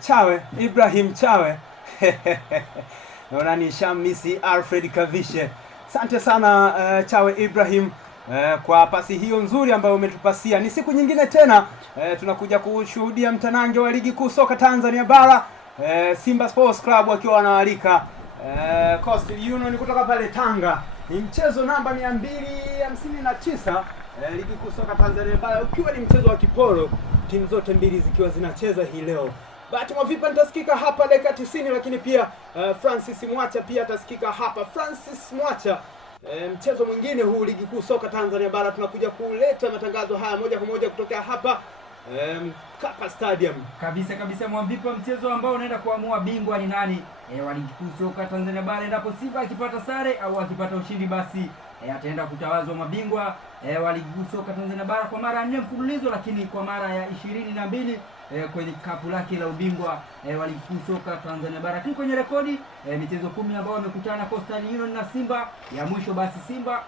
Chawe Ibrahim Chawe naona ni Shamisi Alfred Kavishe. Asante sana Chawe Ibrahim kwa pasi hiyo nzuri ambayo umetupasia. Ni siku nyingine tena tunakuja kushuhudia mtanange wa ligi kuu soka Tanzania bara, Simba Sports Club wakiwa wanawalika Coastal Union kutoka pale Tanga. Ni mchezo namba 259 ligi kuu soka Tanzania bara, ukiwa ni mchezo wa kiporo, timu zote mbili zikiwa zinacheza hii leo. Bahati Mwavipa nitasikika hapa dakika 90, lakini pia Francis Mwacha pia atasikika hapa. Francis Mwacha, mchezo mwingine huu ligi kuu soka Tanzania bara, tunakuja kuleta matangazo haya moja kwa moja kutoka hapa Kapa Stadium. Kabisa Mwavipa, mchezo ambao unaenda kuamua bingwa ni nani wa ligi kuu soka Tanzania bara. Endapo Simba akipata sare au akipata ushindi, basi ataenda kutawazwa mabingwa wa ligi kuu soka Tanzania bara kwa mara 4 mfululizo, lakini kwa mara ya 22 kwenye kapu lake la ubingwa wa ligi kuu soka Tanzania bara. Lakini kwenye rekodi michezo 10 ambao wamekutana Coastal Union na Simba, ya mwisho basi Simba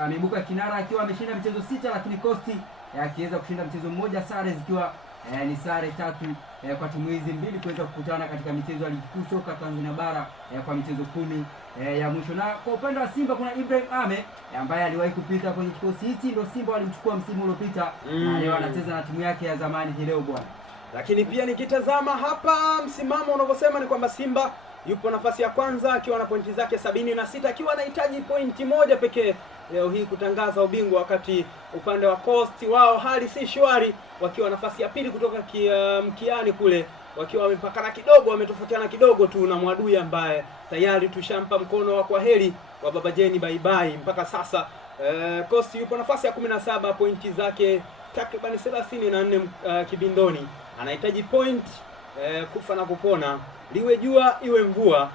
ameibuka kinara akiwa ameshinda michezo 6, lakini Coastal akiweza kushinda mchezo mmoja, sare zikiwa ni sare 3 kwa timu hizi mbili kuweza kukutana katika michezo ya ligi kuu soka Tanzania bara kwa michezo 10 ya mwisho. Na kwa upande wa Simba kuna Ibrahim Ame ambaye aliwahi kupita kwenye kikosi hiki, ndio Simba walimchukua msimu uliopita na leo anacheza na timu yake ya zamani leo bwana. Lakini pia nikitazama hapa msimamo unavyosema ni kwamba Simba yupo nafasi ya kwanza akiwa na pointi zake 76, akiwa anahitaji pointi moja pekee leo hii kutangaza ubingwa, wakati upande wa Coast wao hali si shwari, wakiwa nafasi ya pili kutoka mkiani kule, wakiwa wamepakana kidogo, wametofautiana kidogo tu na Mwadui ambaye tayari tushampa mkono wa kwaheri wa baba Jeni bye bye. Mpaka sasa Coast yupo nafasi ya 17, pointi zake takriban 34 kibindoni. Anahitaji point kufa na kupona, liwe jua iwe mvua.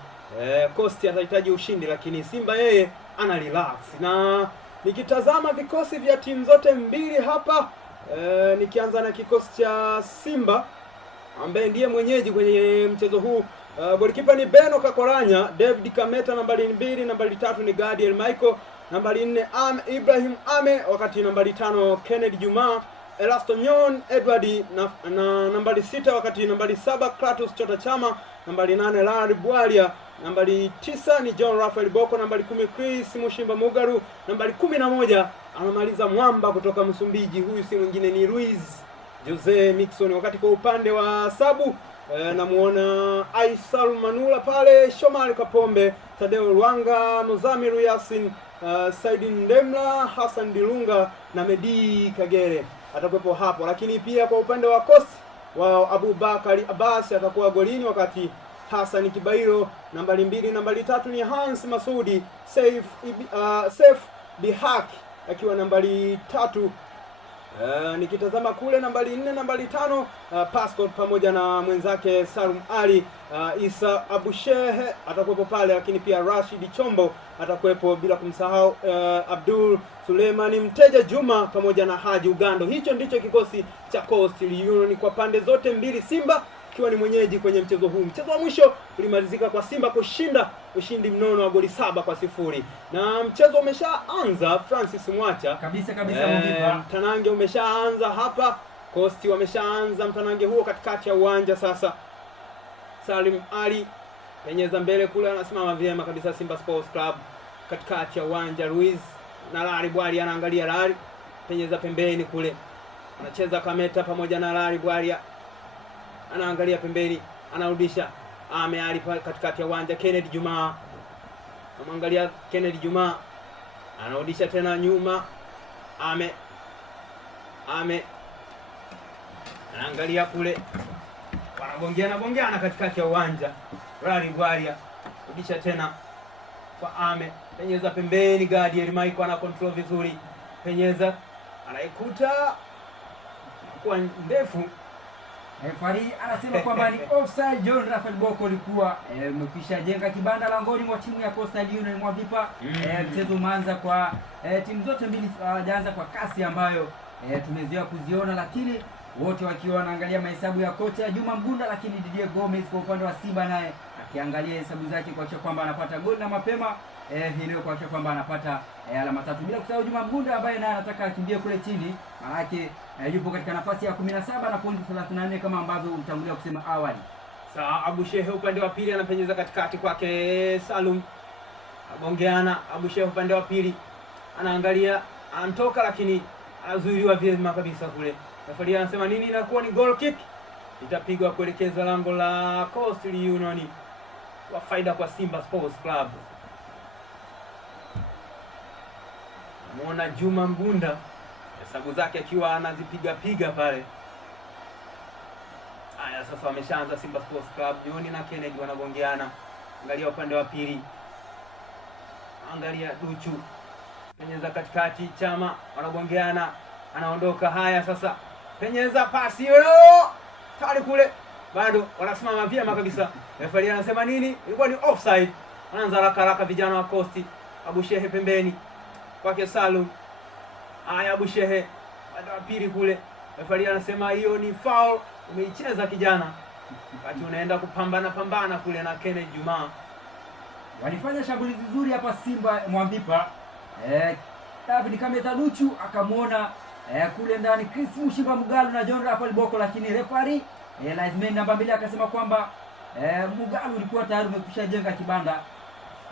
Coast atahitaji ushindi, lakini Simba yeye ana relax. Na nikitazama vikosi vya timu zote mbili hapa, nikianza na kikosi cha Simba ambaye ndiye mwenyeji kwenye mchezo huu, golikipa ni Beno Kakoranya, David Kameta nambari 2, nambari 3 ni Gadiel Michael, nambari 4 Ibrahim Ame, wakati nambari 5 Kennedy Juma, Elasto Nyon Edward na nambari 6, wakati nambari 7 Kratos Chota Chama, nambari 8 Larry Bwalia, nambari 9 ni John Rafael Boko, nambari 10 Chris Mushimba Mugaru, nambari 11 anamaliza mwamba kutoka Msumbiji, huyu si mwingine ni Ruiz Jose Mixon. Wakati kwa upande wa sabu namuona Aisal Manula pale, Shomari Kapombe, Tadeo Luanga, Muzamiru Yasin, Saidin Ndemla, Hassan Dilunga na Medi Kagere atakuwepo hapo. Lakini pia kwa upande wa Coast wa Abubakari Abbas atakuwa golini, wakati Hassan Kibairo nambari 2, nambari 3 ni Hans Masudi, Saif Bihak akiwa nambari 3. Nikitazama kule nambari 4, nambari 5 Pascal pamoja na mwenzake Salum Ali, Isa Abushehe atakuwepo pale, lakini pia Rashid Chombo atakuwepo, bila kumsahau Abdul Suleimani Mteja Juma pamoja na Haji Ugando. Hicho ndicho kikosi cha Coastal Union kwa pande zote mbili, Simba ikiwa ni mwenyeji kwenye mchezo huu. Mchezo wa mwisho ulimalizika kwa Simba kushinda ushindi mnono wa goli 7-0. Na mchezo umeshaanza, Francis Mwacha. Kabisa Mwavipa. Mtanange umeshaanza hapa. Coast wameshaanza mtanange huo katikati ya uwanja sasa. Salim Ali penyeza mbele kule, anasimama vyema kabisa Simba Sports Club katikati ya uwanja. Ruiz na Larry Bwali anaangalia Larry, penyeza pembeni kule. Anacheza Kameta pamoja na Larry Bwali, anaangalia pembeni, anarudisha Ali katikati ya uwanja. Kennedy Juma, anamwangalia Kennedy Juma, anarudisha tena nyuma. Ame anaangalia kule, wanagongeana katikati ya uwanja. Rally Gwaria rudisha tena kwa Ame, penyeza pembeni. Gadiel Michael ana control vizuri, penyeza anaikuta kwa ndefu. Refari anasema kwamba ni offside. John Rafael Boko alikuwa umekwisha jenga kibanda langoni mwa timu ya Coastal Union. Mwavipa, mchezo umeanza kwa timu zote mbili hajaanza kwa kasi ambayo tumezoea kuziona, lakini wote wakiwa wanaangalia mahesabu ya kocha Juma Mgunda, lakini Didier Gomez kwa upande wa Simba naye akiangalia hesabu zake kuacha kwamba anapata goli na mapema hii leo kuhakikisha kwamba anapata alama 3, bila kusahau Juma Mgunda ambaye naye anataka akimbie kule chini, maana yake yupo katika nafasi ya 17 na pointi 34 kama ambavyo ulitangulia kusema awali. Sawa, Abu Shehe upande wa pili anapenyeza katikati kwake Salum. Agongeana, Abu Shehe upande wa pili anaangalia, anatoka lakini azuiliwa vyema kabisa kule. Refa anasema nini? Inakuwa ni goal kick. Itapigwa kuelekeza lango la Coastal Union kwa faida kwa Simba Sports Club. Muona Juma Mgunda hesabu zake akiwa anazipiga pale. Haya, sasa wameshaanza Simba Sports Club. Nyoni na Kennedy wanagongeana. Angalia upande wa pili. Angalia Duchu. Penyeza katikati, Chama wanagongeana. Anaondoka. Haya sasa. Penyeza pasi hiyo. Tali kule. Bado wanasimama vyema kabisa. Refa anasema nini? Ilikuwa ni offside. Anaanza haraka vijana wa Coast. Abu Shehe pembeni kwake Salum. Haya, Abu Shehe upande wa pili kule. Refa anasema hiyo ni foul. Umeicheza kijana. Wakati unaenda kupambana kule na Kennedy Juma. Walifanya shambulizi nzuri hapa Simba Mwambipa. David Kameta Duchu akamwona kule ndani Chris Mushimba Mugalu na John Rafael Boko, lakini referee linesman namba 2 akasema kwamba Mugalu ulikuwa tayari umekwisha jenga kibanda.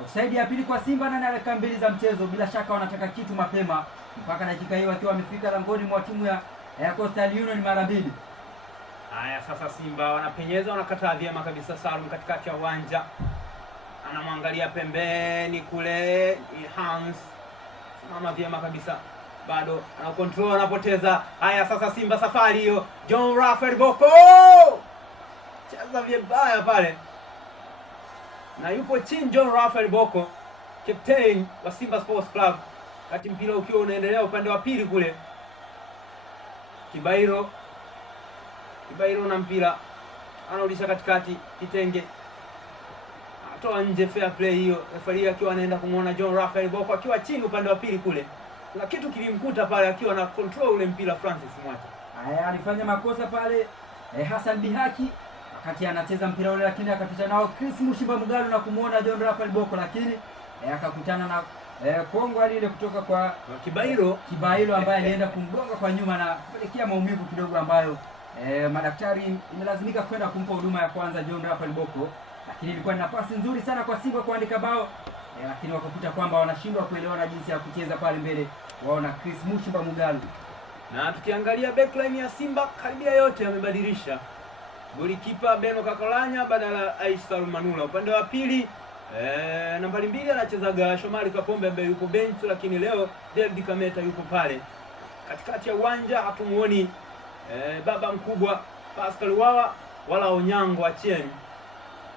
Offside ya pili kwa Simba na dakika 2 za mchezo. Bila shaka wanataka kitu mapema mpaka dakika hiyo wakiwa wamefika langoni mwa timu ya Coastal Union mara 2. Haya sasa Simba wanapenyeza, wanakataa vyema kabisa. Salum katikati ya uwanja anamwangalia pembeni kule Hans, mama vyema kabisa, bado ana control, anapoteza. Haya sasa Simba safari hiyo, John Rafael Boko cheza vibaya pale, na yupo chini John Rafael Boko, captain wa Simba Sports Club, kati mpira ukiwa unaendelea upande wa pili kule. Kibairo na mpira anarudisha katikati, Kitenge atoa nje, fair play hiyo. Refa akiwa anaenda kumuona John Rafael Boko akiwa chini upande wa pili kule, na kitu kilimkuta pale akiwa na control ule mpira. Francis Mwata haya alifanya makosa pale Hassan Bihaki wakati anacheza mpira ule, lakini akapita nao Chris Mushimba Mugalu na kumuona John Rafael Boko, lakini akakutana na Kongo ile kutoka kwa Kibairo ambaye alienda kumgonga kwa nyuma na kupelekea maumivu kidogo ambayo madaktari imelazimika kwenda kumpa huduma ya kwanza John Rafael Boko, lakini ilikuwa ni nafasi nzuri sana kwa Simba kuandika bao, lakini wakakuta kwamba wanashindwa kuelewana jinsi ya kucheza pale mbele waona Chris Mushimba Mugalu. Na tukiangalia backline ya Simba karibia yote yamebadilisha. Golikipa Beno Kakolanya badala Aisha Manula. Upande wa pili nambari 2 anachezaga Shomari Kapombe ambaye yuko bench, lakini leo David Kameta yuko pale. Katikati ya uwanja hatumuoni baba mkubwa Pascal Wawa wala Onyango Achieng,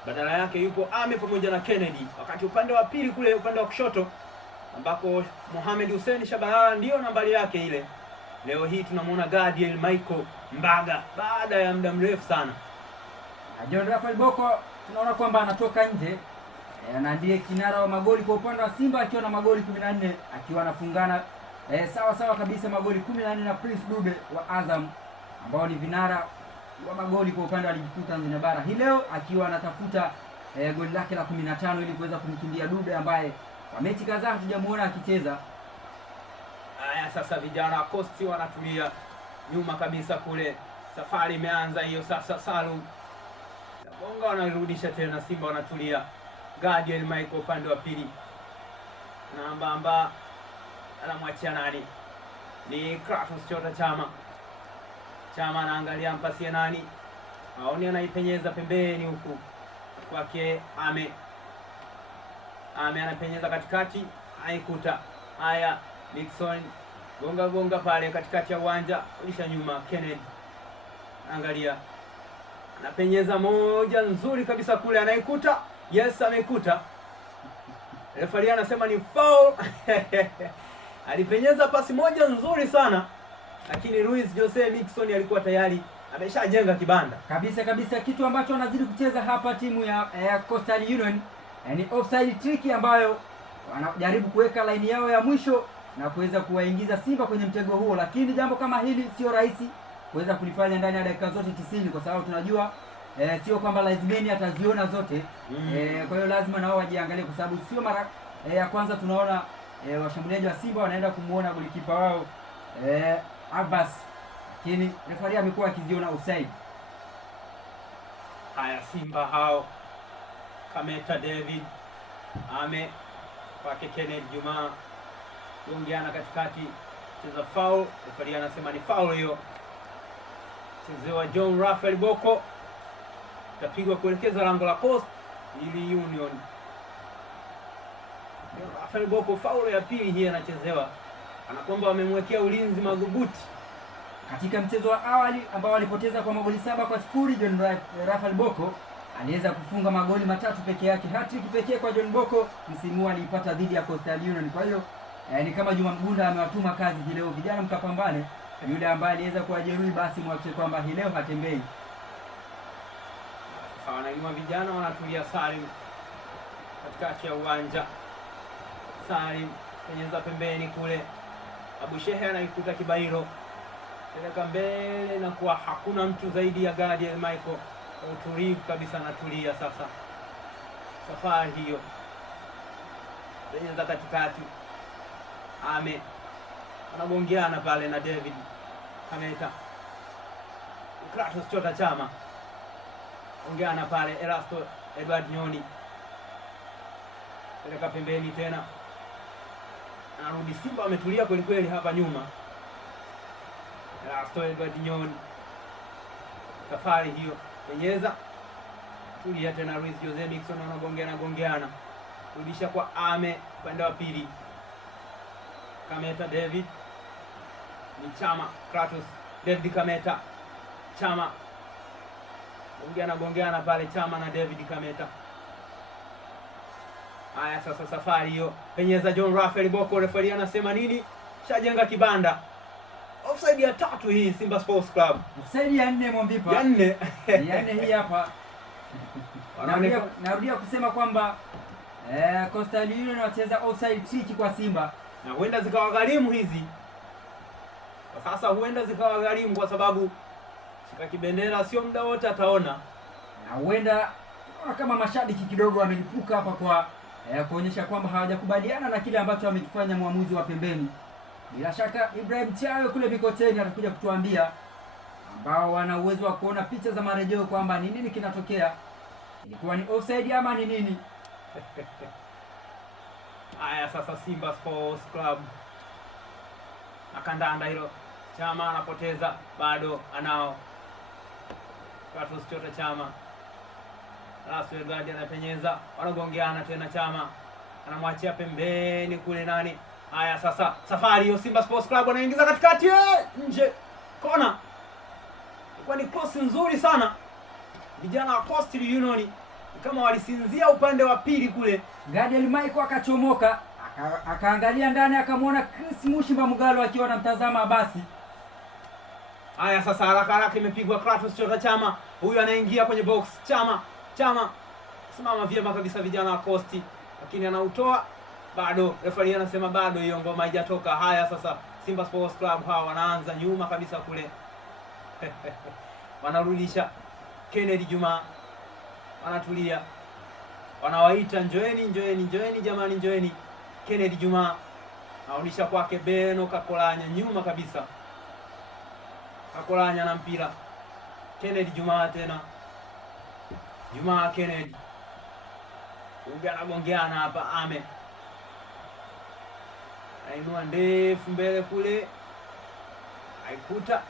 badala yake yupo Ame pamoja na Kennedy. Wakati upande wa pili kule, upande wa kushoto ambako Mohamed Hussein Shabalala ndio nambari yake ile, leo hii tunamuona Gadiel Michael Mbaga baada ya muda mrefu sana. John Rafael Boko tunaona kwamba anatoka nje, na ndiye kinara wa magoli kwa upande wa Simba akiwa na magoli 14, akiwa anafungana sawa kabisa magoli 14 na Prince Dube wa Azam ambao ni vinara wa magoli kwa upande wa ligi kuu Tanzania bara. Hii leo akiwa anatafuta goli lake la 15 ili kuweza kumkimbia Dube ambaye kwa mechi kadhaa hatujamuona akicheza. Haya sasa vijana wa Coast wanatulia nyuma kabisa kule. Safari imeanza hiyo sasa. Salum Bonga wanarudisha tena, Simba wanatulia. Gadiel Michael upande wa pili, namba anamwachia nani? Ni Kratos Chota Chama anaangalia mpasie nani? Aoni anaipenyeza pembeni huku kwake Ame anapenyeza katikati, haikuta. Haya Nixon gonga pale katikati ya uwanja, ulisha nyuma. Kennedy angalia, anapenyeza moja nzuri kabisa kule, anaikuta. Yes, ameikuta. Refa anasema ni foul. Alipenyeza pasi moja nzuri sana, lakini Luis Jose Nixon alikuwa tayari ameshajenga kibanda kabisa. Kitu ambacho wanazidi kucheza hapa timu ya Coastal Union ni offside trick ambayo wanajaribu kuweka line yao ya mwisho na kuweza kuwaingiza Simba kwenye mtego huo, lakini jambo kama hili sio rahisi kuweza kulifanya ndani ya dakika zote 90 kwa sababu tunajua sio kwamba lazimeni ataziona zote. Kwa hiyo lazima na wao wajiangalie, kwa sababu sio ya kwanza tunaona washambuliaji wa Simba wanaenda kumuona golikipa wao Abbas, lakini refari amekuwa akiziona offside. Haya, Simba hao Kameta David ame kwake Kennedy Juma yongeana katikati, cheza foul, refari anasema ni foul hiyo, chezewa John Raphael Boko, tapigwa kuelekeza lango la Coast ili Union. John Raphael Boko, foul ya pili hii anachezewa, anakwamba wamemwekea ulinzi madhubuti. Katika mchezo wa awali ambao walipoteza kwa magoli 7-0, John Raphael Boko aliweza kufunga magoli 3 peke yake. Hat-trick pekee kwa John Boko msimu huu alipata dhidi ya Coastal Union. Kwa hiyo ni kama Juma Mgunda amewatuma kazi hii leo, vijana mkapambane. Yule ambaye aliweza kuwajeruhi basi mwache kwamba hii leo hatembei. Sawa, wanainua vijana, wanatulia. Salim katikati ya uwanja, Salim penyeza pembeni kule, Abu Shehe anaikuta Kibairo, peleka mbele na kuwa hakuna mtu zaidi ya Gadiel Michael. Utulivu kabisa, anatulia sasa. Safari hiyo penyeza katikati, ame anagongeana pale na David Kameta, Kratos Chota Chama ongeana pale, Erasto Edward Nyoni peleka pembeni tena, anarudi. Simba ametulia kweli kweli hapa nyuma. Erasto Edward Nyoni, safari hiyo penyeza, tulia tena. Luis Jose Nixon anagongeana, rudisha kwa ame upande wa pili. Kameta David, ni Chama, Kratos, David Kameta, Chama gongeana pale, Chama na David Kameta. Haya sasa, safari hiyo penyeza John Raphael Boko, referee anasema nini? Shajenga kibanda. Offside ya 3 hii Simba Sports Club. Offside ya 4 Mwambipa. Ya 4. Ya 4 hii hapa. Narudia kusema kwamba Coastal Union wacheza offside trick kwa Simba, na huenda zikawagharimu hizi. Kwa sasa huenda zikawagharimu kwa sababu shika kibendera sio muda wote ataona, na huenda kama mashabiki kidogo wamelipuka hapa kwa kuonyesha kwamba hawajakubaliana na kile ambacho amekifanya mwamuzi wa pembeni. Bila shaka Ibrahim Chawe kule Mikoteni atakuja kutuambia, ambao wana uwezo wa kuona picha za marejeo kwamba ni nini kinatokea, ilikuwa ni offside ama ni nini. Haya sasa, Simba Sports Club akandanda hilo, Chama anapoteza, bado anao Kratos Chota Chama, Rasul Gadi anapenyeza, wanagongeana tena, Chama anamwachia pembeni kule nani. Haya sasa, safari hiyo Simba Sports Club wanaingiza katikati, nje, kona. Ilikuwa ni cross nzuri sana, vijana wa Coastal Union kama walisinzia upande wa pili kule. Gadiel Michael akachomoka, akaangalia ndani, akamwona Chris Mushimba Mugalo akiwa anamtazama basi. Haya sasa, haraka imepigwa, Kratos Chota Chama, huyu anaingia kwenye box. Chama simama vyema kabisa, vijana wa Coast, lakini anautoa bado. Referee anasema bado hiyo ngoma haijatoka. Haya sasa, Simba Sports Club hawa wanaanza nyuma kabisa kule. Wanarudisha Kennedy Juma, wanatulia, wanawaita njoeni jamani, njoeni. Kennedy Juma arudisha kwake Beno Kakolanya, nyuma kabisa. Kakolanya na mpira, Kennedy Juma tena, Juma Kennedy anagongeana hapa, ame ainua ndefu mbele kule, haikuta.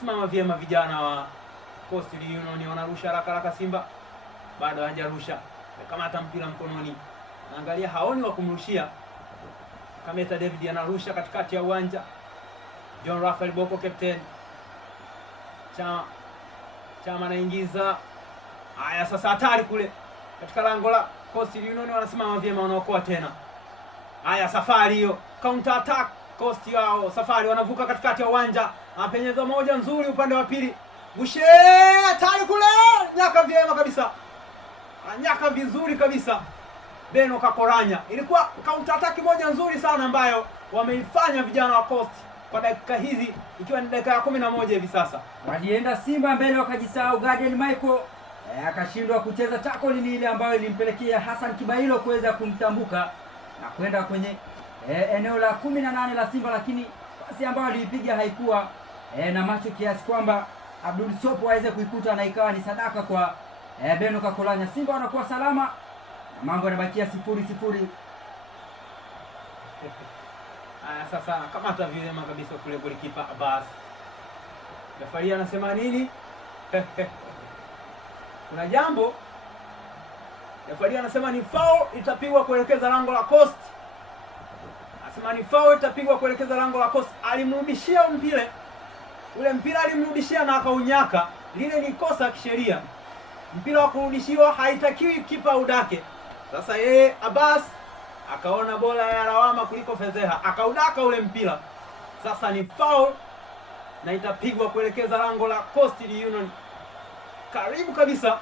Simama vyema vijana wa Coastal Union, wanarusha haraka. Simba bado hajarusha, kamata mpira mkononi, naangalia haoni wa kumrushia. Kameta David anarusha katikati ya uwanja, John Raphael Boko captain. Chama anaingiza. Haya sasa, hatari kule katika lango la Coastal Union, wanasimama vyema, wanaokoa tena. Haya, safari hiyo counter attack Coast yao, safari wanavuka katikati ya uwanja, apenyeza moja nzuri upande wa pili, Bushe hatari kule, nyaka vyema kabisa, nyaka vizuri kabisa Beno Kakoranya. Ilikuwa counter attack moja nzuri sana ambayo wameifanya vijana wa Coast kwa dakika hizi, ikiwa ni dakika ya 11 hivi sasa. Walienda Simba mbele wakajisahau. Gadiel Michael akashindwa kucheza tackle ile ambayo ilimpelekea Hassan Kibailo kuweza kumtambuka, na kwenda kwenye eneo la 18 la Simba, lakini pasi ambayo aliipiga haikuwa na macho kiasi kwamba Abdul Sopo aweze kuikuta na ikawa ni sadaka kwa Beno Kakolanya. Simba wanakuwa salama na mambo yanabakia 0-0. Sasa kama atavyema kabisa kule golikipa Abbas. Refaria anasema nini? Kuna jambo. Refaria anasema ni foul itapigwa kuelekeza lango la Coast. Anasema ni foul itapigwa kuelekeza lango la Coast. Alimrudishia mpira. Ule mpira alimrudishia na akaunyaka. Lile ni kosa kisheria. Mpira wa kurudishiwa haitakiwi kipa udake. Sasa yeye Abbas akaona bola ya lawama kuliko fedheha, akaudaka ule mpira. Sasa ni foul na itapigwa kuelekeza lango la Coastal Union. Karibu kabisa.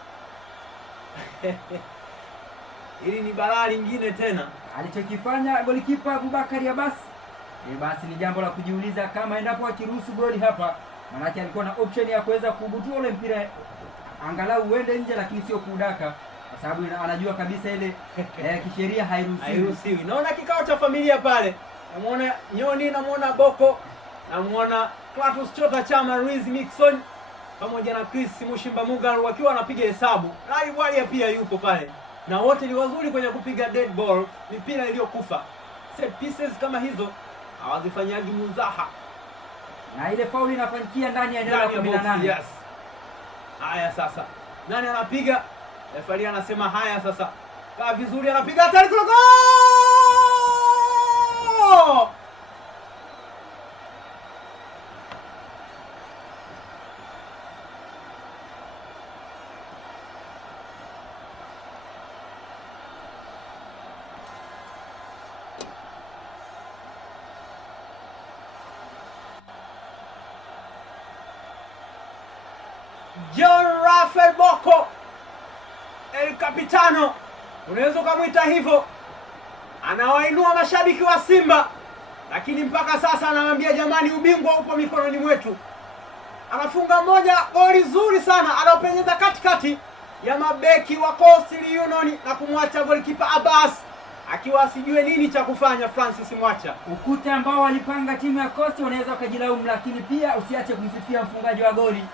Hili ni balaa lingine tena alichokifanya golikipa Abubakari Abbas. Basi ni jambo la kujiuliza kama endapo akiruhusu goli hapa, maana alikuwa na option ya kuweza kubutua ule mpira angalau uende nje, lakini sio kuudaka, kwa sababu anajua kabisa ile kisheria hairuhusiwi. Naona kikao cha familia pale. Namuona Nyoni, namuona Boko, namuona Clatous Chota Chama, Ruiz Mixon pamoja na Chris Mushimba Mugalu wakiwa wanapiga hesabu. Rai Bwalia pia yupo pale. Na wote ni wazuri kwenye kupiga dead ball, mipira iliyokufa. Set pieces kama hizo hawazifanyagi muzaha. Na ile fauli inafanyikia ndani ya eneo la 18. Yes. Haya sasa. Nani anapiga? Refaria anasema haya sasa. Kaa vizuri, anapiga hatari kule goal! John Rafael Boko, El Capitano, unaweza kumwita hivyo, anawainua mashabiki wa Simba, lakini mpaka sasa anawaambia jamani, ubingwa upo mikononi mwetu. Anafunga moja goli zuri sana, anaopenyeza katikati ya mabeki wa Coastal Union na kumwacha golikipa Abbas akiwa asijue nini cha kufanya. Francis Mwacha, ukuta ambao walipanga timu ya Coastal wanaweza wakajilaumu, lakini pia usiache kumsifia mfungaji wa goli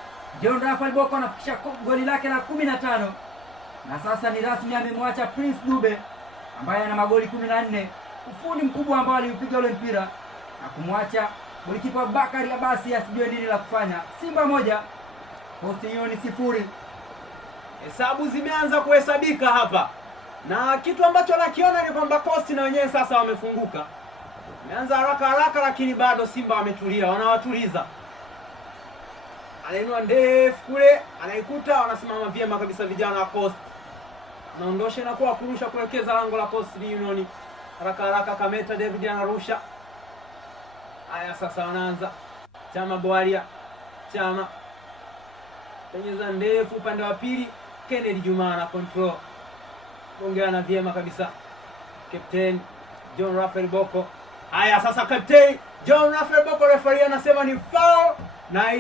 John Rafael Boko. Anafikisha goli lake la 15 na sasa ni rasmi amemwacha Prince Dube ambaye ana magoli 14. Ufundi mkubwa ambao aliupiga ule mpira na kumwacha golikipa Bakari Abasi asijue nini la kufanya. Simba 1 Coastal Union 0. Hesabu zimeanza kuhesabika hapa, na kitu ambacho nakiona ni kwamba Coastal na wenyewe sasa wamefunguka. Imeanza haraka lakini bado Simba wametulia, wanawatuliza. Anainua ndefu kule, anaikuta, wanasimama vyema kabisa vijana wa Coast. Anaondosha na kwa kurusha kuelekeza lango la Coastal Union. Haraka Kameta David anarusha. Haya sasa wanaanza. Chama Bwalia. Chama. Penyeza ndefu upande wa pili, Kennedy Juma na control. Gongeana vyema kabisa. Captain John Rafael Boko. Haya sasa Captain John Rafael Boko, referee anasema ni foul na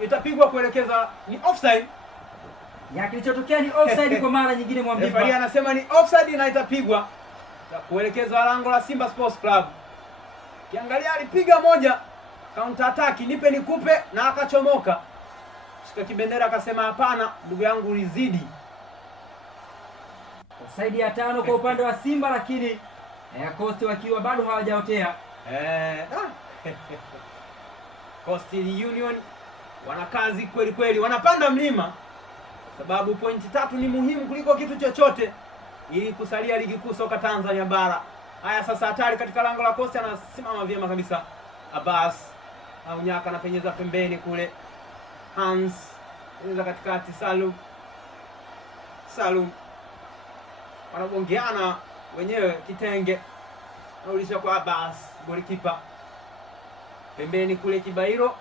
itapigwa kuelekeza ni offside. Ya kilichotokea ni offside kwa mara nyingine Mwambipa. Referee anasema ni offside na itapigwa kuelekeza lango la Simba Sports Club. Kiangalia alipiga moja counter attack, nipe nikupe, na akachomoka. Shika Kibendera akasema hapana ndugu yangu ulizidi. Offside ya 5 kwa upande wa Simba, lakini Coastal wakiwa bado hawajaotea. Coastal Union wana kazi kweli kweli, wanapanda mlima, sababu pointi 3 ni muhimu kuliko kitu chochote ili kusalia ligi kuu soka Tanzania bara. Haya sasa hatari katika lango la Coastal, anasimama vyema kabisa Abbas au nyaka, anapenyeza pembeni kule. Hans inaweza katikati, Salum wanagongeana wenyewe, Kitenge anarudisha kwa Abbas, golikipa pembeni kule. Kibairo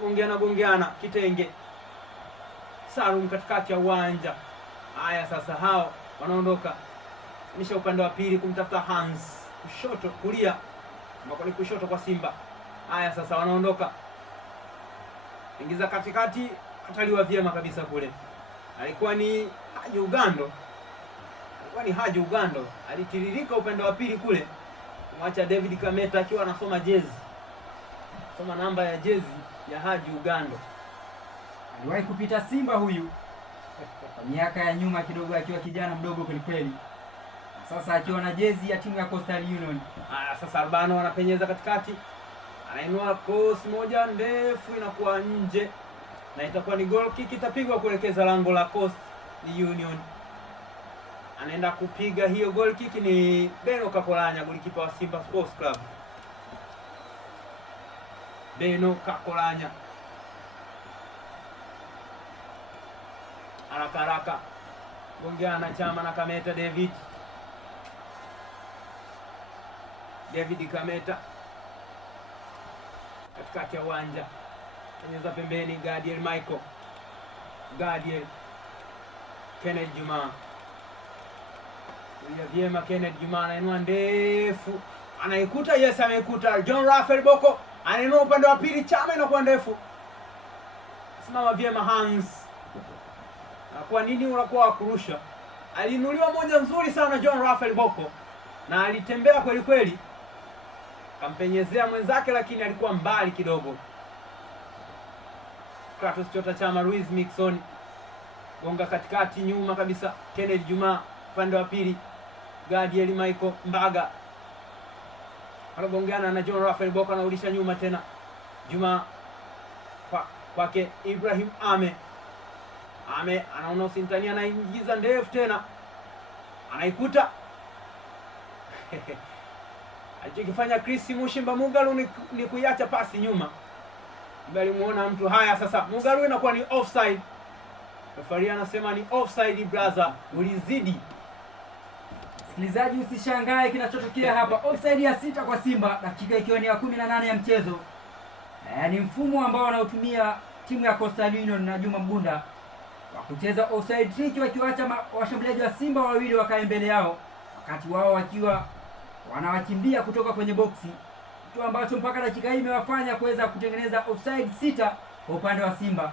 gongeana Kitenge, Salum katikati ya uwanja. Haya sasa hao wanaondoka, nisha upande wa pili kumtafuta Hans, kushoto kulia, ambako ni kushoto kwa Simba. Haya sasa wanaondoka, ingiza katikati, kataliwa vyema kabisa kule. Alikuwa ni Haji Ugando kwani Haji Ugando alitiririka upande wa pili kule, kumwacha David Kameta akiwa anasoma jezi, soma namba ya jezi ya Haji Ugando. Aliwahi kupita Simba huyu kwa miaka ya nyuma kidogo, akiwa kijana mdogo kweli kweli, sasa akiwa na jezi ya timu ya Coastal Union. Sasa Albano anapenyeza katikati, anainua cross moja ndefu, inakuwa nje na itakuwa ni goal kick, itapigwa kuelekeza lango la Coastal Union. Anaenda kupiga hiyo goal kick ni Beno Kakolanya, golikipa wa Simba Sports Club. Beno Kakolanya haraka gongeana Chama na Kameta. David Kameta katikati ya uwanja, penyeza pembeni, Gadiel Kenneth Juma ya vyema. Kenneth Juma anainua ndefu, anaikuta. Yes, ameikuta. John Raphael Boko anainua upande wa pili, Chama inakuwa ndefu, simama vyema Hans. Na kwa nini unakuwa kurusha? Aliinuliwa moja nzuri sana John Raphael Boko, na alitembea kweli kweli, kampenyezea mwenzake, lakini alikuwa mbali kidogo. Kratos Chota Chama, Luis Mixon gonga katikati, nyuma kabisa Kenneth Juma upande wa pili, Gadiel Michael Mbaga anagongeana na John Raphael Boko, anarudisha nyuma tena Juma kwake Ibrahim Ame anaona usintania, anaingiza ndefu tena, anaikuta. Alichokifanya Chris Mushimba Mugalu ni kuiacha pasi nyuma, bali muona mtu. Haya sasa, Mugalu inakuwa ni offside. Refaria anasema ni offside brother, ulizidi. Msikilizaji, usishangae kinachotokea hapa. Offside ya 6 kwa Simba, dakika ikiwa ni ya 18 ya mchezo. Ni mfumo ambao wanaotumia timu ya Coastal Union na Juma Mgunda wa kucheza offside trick, wakiwacha washambuliaji wa Simba wawili wakae mbele yao, wakati wao wakiwa wanawakimbia kutoka kwenye boksi, kitu ambacho mpaka dakika hii imewafanya kuweza kutengeneza offside 6 kwa upande wa Simba.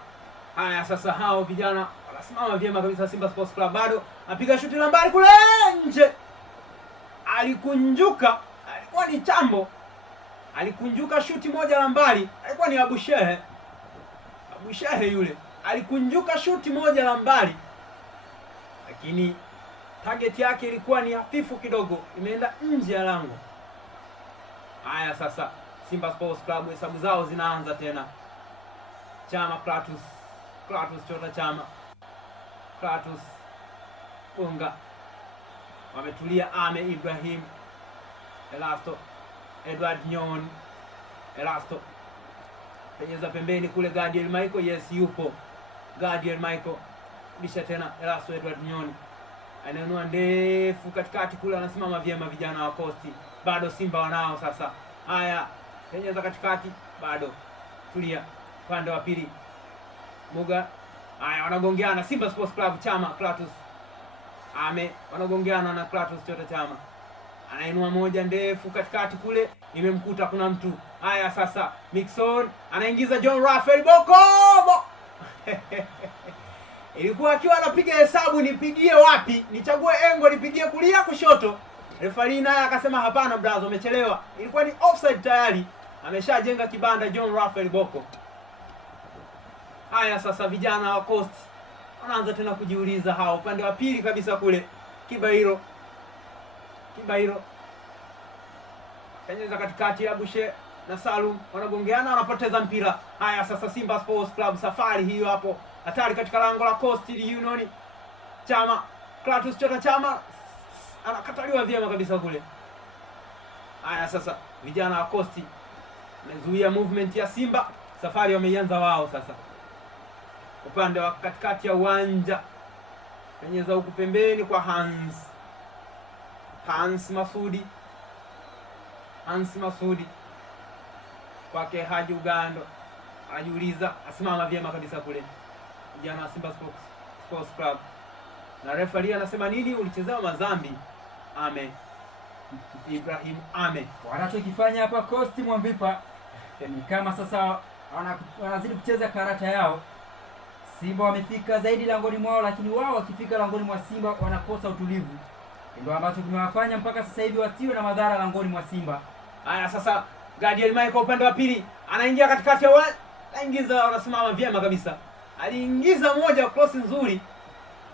Haya sasa, hao vijana wanasimama vyema kabisa. Simba Sports Club bado apiga shuti la mbali kule nje, alikunjuka, alikuwa ni Chambo, alikunjuka shuti moja la mbali, alikuwa ni Abu Shehe yule, alikunjuka shuti moja la mbali, lakini target yake ilikuwa ni hafifu kidogo, imeenda nje ya lango. Haya sasa, Simba Sports Club hesabu zao zinaanza tena. Chama, Kratos Chota Chama, Kratos Unga wametulia. Ame Ibrahim, Elasto Edward Nyon, Elasto penyeza pembeni kule, Gadiel Michael. Yes, yupo Gadiel Michael, bisha tena Elasto Edward Nyon anainua ndefu katikati kule, anasimama vyema vijana wa Coast. Bado Simba wanao sasa. Haya, penyeza katikati, bado tulia upande wa pili Muga. Haya, wanagongeana Simba Sports Club. Chama, Kratos Ame wanagongeana na Kratos Chota Chama, anainua moja ndefu katikati kule, imemkuta kuna mtu. Haya sasa, Mixon anaingiza John Raphael Boko ilikuwa akiwa anapiga hesabu, nipigie wapi, nichague engo, nipigie kulia kushoto. Refari naye akasema hapana brother, umechelewa, ilikuwa ni offside tayari, ameshajenga kibanda John Raphael Boko. Haya sasa, vijana wa Coast wanaanza tena kujiuliza, hao upande wa pili kabisa kule, Kibairo penyeza katikati ya Bushe na Salum wanagongeana, wanapoteza mpira. Haya sasa, Simba Sports Club safari hiyo hapo, hatari katika lango la Coastal Union. Chama, Kratos Chota Chama anakataliwa vyema kabisa kule. Haya sasa, vijana wa Coast wamezuia movement ya Simba, safari wameianza wao sasa. Upande wa katikati ya uwanja, penyeza huku pembeni kwa Hans Masudi kwake Haji Ugando, anajiuliza, asimama vyema kabisa kule vijana wa Simba Sports Club. Na referee anasema nini? Ulichezea madhambi Ibrahim Ame. Wanachokifanya hapa Coast Mwamvipa ni kama sasa wanazidi kucheza karata yao. Simba wamefika zaidi langoni mwao, lakini wao wakifika langoni mwa Simba wanakosa utulivu. ndio ambacho kimewafanya mpaka sasa hivi wasiwe na madhara langoni mwa Simba. Haya sasa Gadiel Michael upande wa pili anaingia katikati ya uwanja, anaingiza, wanasimama vyema kabisa. Aliingiza moja cross nzuri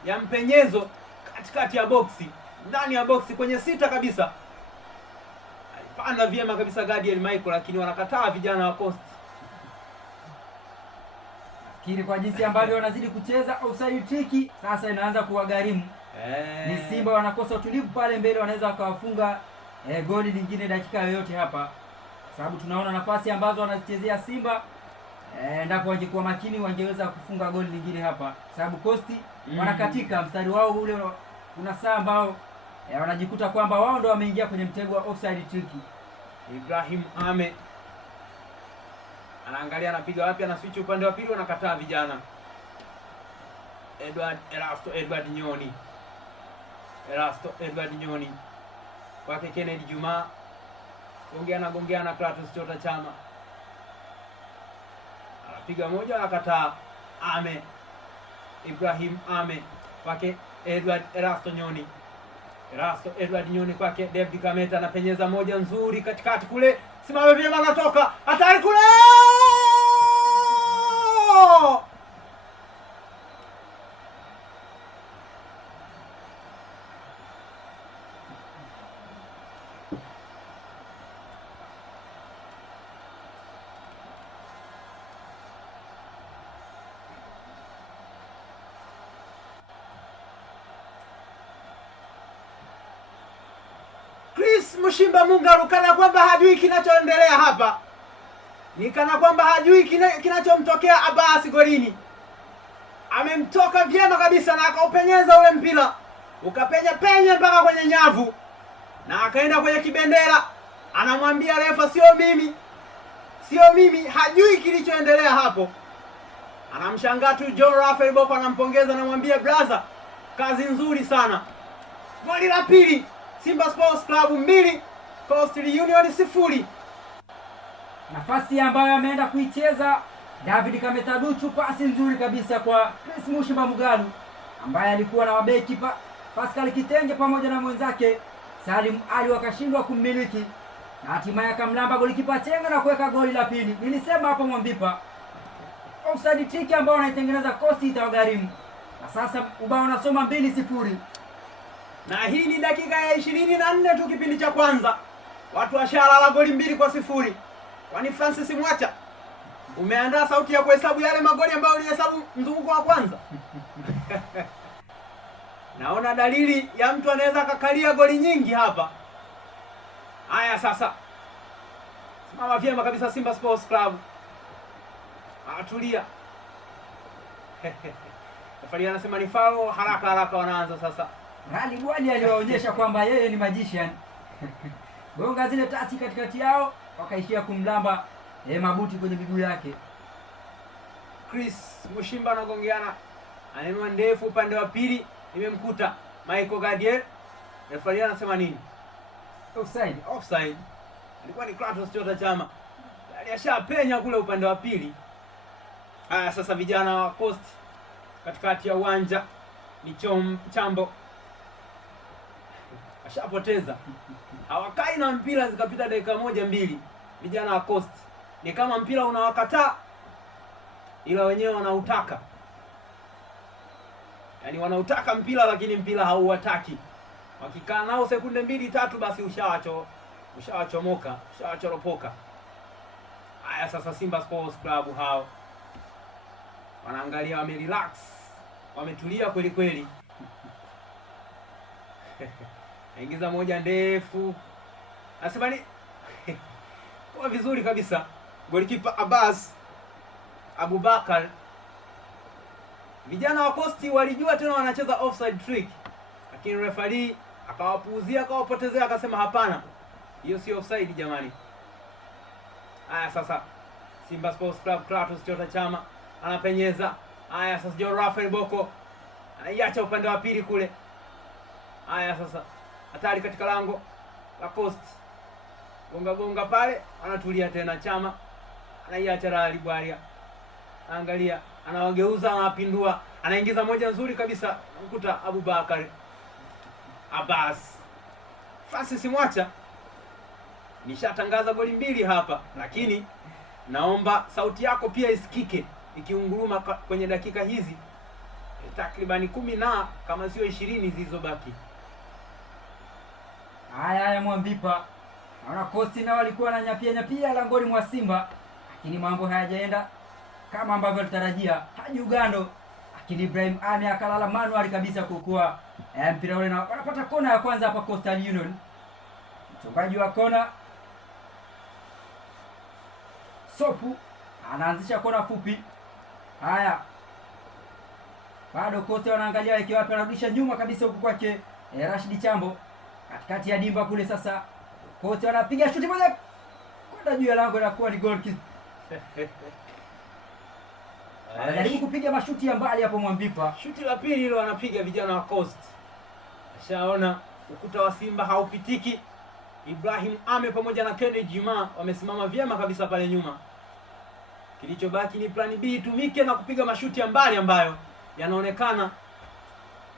ya mpenyezo katikati ya boksi, ndani ya boksi kwenye sita kabisa. Alipanda vyema kabisa Gadiel Michael, lakini wanakataa vijana wa Coast. Nafikiri kwa jinsi ambavyo wanazidi kucheza offside trick sasa inaanza kuwagharimu. Ni Simba wanakosa utulivu pale mbele, wanaweza wakawafunga goli lingine dakika yoyote hapa, sababu tunaona nafasi ambazo wanazichezea Simba. Endapo wangekuwa makini wangeweza kufunga goli lingine hapa, sababu Coast wanakatika mstari wao ule, kuna saa ambao wanajikuta kwamba wao ndio wameingia kwenye mtego wa offside trick. Ibrahim Ame anaangalia anapiga wapi, ana switch upande wa pili, wanakataa vijana. Edward Nyoni kwake Kennedy Juma, gongeana Clatous Chota Chama, anapiga moja, anakataa. Ibrahim Ame kwake Erasto Edward Nyoni kwake David Kameta, anapenyeza moja nzuri katikati kule, simama vyema, anatoka hatari kule. Chris Mushimba Mungaru kana kwamba hajui kinachoendelea hapa, ni kana kwamba hajui kinachomtokea Abbas golini. Amemtoka vyema kabisa na akaupenyeza ule mpira, ukapenya mpaka kwenye nyavu na akaenda kwenye kibendera. Anamwambia refa, sio mimi. Hajui kilichoendelea hapo. Anamshangaa tu John Raphael Boko, anampongeza, anamwambia brother, kazi nzuri sana. Goli la pili, Simba Sports Club 2, Coastal Union 0. Nafasi ambayo ameenda kuicheza David Kameta Duchu, pasi nzuri kabisa kwa Chris Mushimba Mugalu ambaye alikuwa na mabeki Pascal Kitenge pamoja na mwenzake Salim Ali, wakashindwa kummiliki na hatimaye akamlamba golikipa chenga na kuweka goli la pili. Nilisema hapo Mwambipa, offside trick ambao wanaitengeneza Coast itawagharimu, na sasa ubao unasoma 2-0. Na hii ni dakika ya 24 tu kipindi cha kwanza, watu washalala goli 2-0. Kwani Francis Mwacha, umeandaa sauti ya kuhesabu yale magoli ambayo ulihesabu mzunguko wa kwanza? Naona dalili ya mtu anaweza kakalia goli nyingi hapa. Haya sasa, simama vyema kabisa Simba Sports Club, atulia. Tafadhali anasema ni foul, haraka wanaanza sasa. Rali Bwali aliwaonyesha kwamba yeye ni magician. Gonga zile tati katikati yao, wakaishia kumlamba mabuti kwenye miguu yake. Chris Mushimba anagongeana, anainua ndefu upande wa pili, imemkuta Michael Gadiel. Refa anasema nini? Offside. Ilikuwa ni Clatous Chota Chama. Alishapenya kule upande wa pili. Haya sasa vijana wa Coast katikati ya uwanja ni Chambo. Ashapoteza. Hawakai na mpira, zikapita dakika 1-2. Vijana wa Coast ni kama mpira unawakataa, ila wenyewe wanautaka. Yaani wanautaka mpira lakini mpira hauwataki. Wakikaa nao sekunde 2-3 basi ushawachomoka, ushawachoropoka. Haya sasa Simba Sports Club hao wanaangalia, wamerelax, wametulia kweli kweli. Aingiza moja ndefu, anasema ni kwa vizuri kabisa golikipa Abbas Abubakar. Vijana wa Coast walijua tena wanacheza offside trick, lakini referee akawapuuzia, akawapotezea, akasema hapana, hiyo si offside jamani. Haya sasa Simba Sports Club, Clatous Chota Chama anapenyeza. Haya sasa John Raphael Boko anaiacha upande wa pili kule. Haya sasa hatari katika lango la Coast, gonga pale, anatulia tena Chama, anaiacha Rali Bwalia, angalia, anawageuza, anawapindua, anaingiza moja nzuri kabisa, mkuta Abubakar. Abbas. Francis Mwacha. Nishatangaza goli 2 hapa, lakini naomba sauti yako pia isikike ikiunguruma kwenye dakika hizi takribani 10 na kama sio 20 zilizobaki. Haya Mwamvipa. Naona Kosti nao walikuwa wananyapia langoni mwa Simba, lakini mambo hayajaenda kama ambavyo alitarajia Haji Ugando, lakini Ibrahim Ame akalala manual kabisa kukua mpira ule, na wanapata kona ya kwanza hapa Coastal Union. Mchungaji wa kona Sopu anaanzisha kona fupi. Haya, bado Kosti wanaangalia ikiwa wapi, anarudisha nyuma kabisa huku kwake Rashid Chambo katikati ya dimba kule. Sasa Kosti wanapiga shuti moja kwenda juu ya lango na kuwa ni goal kick. Anajaribu kupiga mashuti ya mbali hapo Mwamvipa. Shuti la pili hilo wanapiga vijana wa Coast. Ashaona ukuta wa Simba haupitiki. Ibrahim Ame pamoja na Kennedy Juma wamesimama vyema kabisa pale nyuma. Kilichobaki ni plan B itumike na kupiga mashuti ya mbali ambayo yanaonekana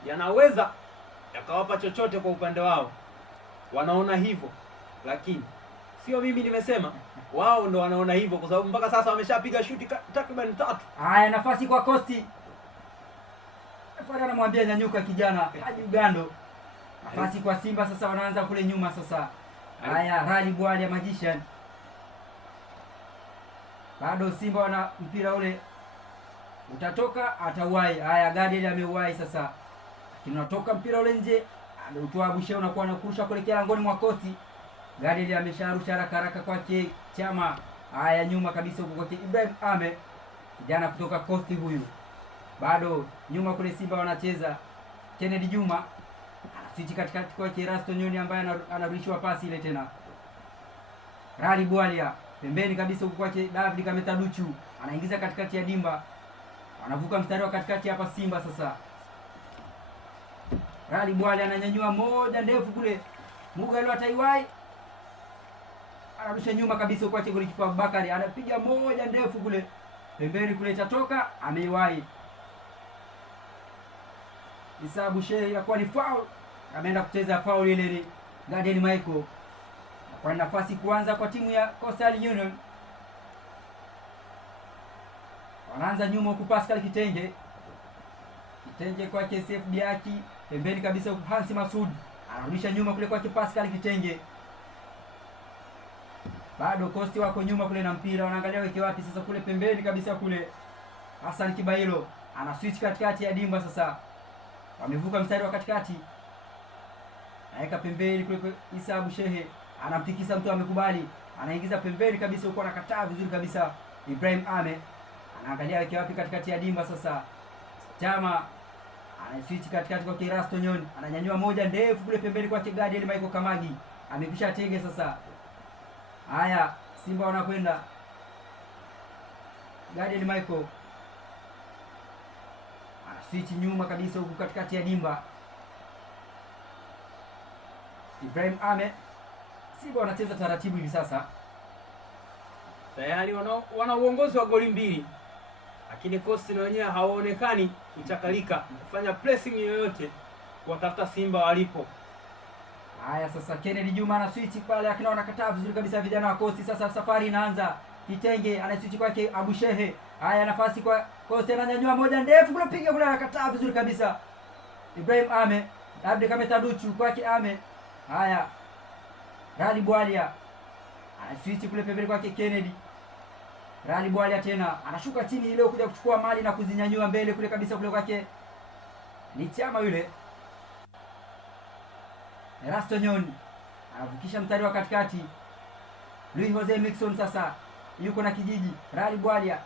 yanaweza yakawapa chochote kwa upande wao. Wanaona hivyo, lakini sio mimi nimesema, wao ndo wanaona hivyo kwa sababu mpaka sasa wameshapiga shuti takriban 3. Haya, nafasi kwa Kosti. Afara anamwambia nyanyuka kijana Haji Ugando. Nafasi kwa Simba sasa, wanaanza kule nyuma sasa. Haya, Rali Bwali ya Magician. Bado Simba wana mpira ule. Utatoka atauwai. Haya, Gadel ameuwai sasa. Lakini unatoka mpira ule nje. Ameutoa Bushe, unakuwa anakurusha kuelekea langoni mwa Kosti. Gadel amesharusha haraka kwake Chama. Haya, nyuma kabisa huko kwake Ibrahim Ame. Kijana kutoka Kosti huyu. Bado nyuma kule Simba wanacheza. Kennedy Juma anaswitch katikati kwa Erasto Nyoni ambaye anarudishwa pasi ile tena. Rali Bwalia pembeni kabisa huko kwake David Kametaduchu anaingiza katikati ya dimba. Anavuka mstari wa katikati hapa Simba sasa. Rali Bwalia ananyanyua moja ndefu kule. Mugalo ataiwai. Anarusha nyuma kabisa huko kwake golikipa Bakari, anapiga moja ndefu kule. Pembeni kule itatoka, ameiwai. Issa Bushe inakuwa ni foul. Ameenda kucheza foul ile ni Gadiel Michael. Kwa nafasi kuanza kwa timu ya Coastal Union. Wanaanza nyuma huku Pascal Kitenge. Kitenge kwa KCF Biaki, pembeni kabisa huku Hansi Masud. Anarudisha nyuma kule kwa Pascal Kitenge. Bado Kosti wako nyuma kule na mpira, wanaangalia weke wapi sasa kule pembeni kabisa kule. Hassan Kibailo ana switch katikati ya dimba sasa. Wamevuka mstari wa katikati. Anaweka pembeni kule Issa Bushehe. Anamtikisa mtu amekubali. Anaingiza pembeni kabisa huko, anakataa vizuri kabisa. Ibrahim Ame anaangalia weke wapi katikati ya dimba sasa. Chama ana switch katikati kwa Erasto Nyoni. Ananyanyua moja ndefu kule pembeni kwa Gadiel Michael Kamagi. Amepisha tege sasa. Haya, Simba wanakwenda. Gadiel Michael switch nyuma kabisa huku katikati ya dimba. Ibrahim Ame. Simba wanacheza taratibu hivi sasa. Tayari wana uongozi wa goli 2. Lakini Coastal wenyewe hawaonekani kuchakalika kufanya pressing yoyote kuwatafuta Simba walipo. Haya sasa Kennedy Juma ana switch pale, lakini wanakataa vizuri kabisa vijana wa Coastal. Sasa safari inaanza. Kitenge ana switch kwake Abu Shehe. Haya, nafasi kwa Coastal, ananyanyua moja ndefu kule, piga kule, anakataa vizuri kabisa. Ibrahim Ame, Abdi Kametaduchu kwake Ame. Haya, Rali Bwalia ana switch kule pembeni kwake Kennedy. Rali Bwalia tena anashuka chini ile kuja kuchukua mali na kuzinyanyua mbele kule kabisa kule kwake ni Chama yule. Erasto Nyoni anavukisha mstari wa katikati. Luis Jose Mixon sasa yuko na kijiji. Rali Bwalia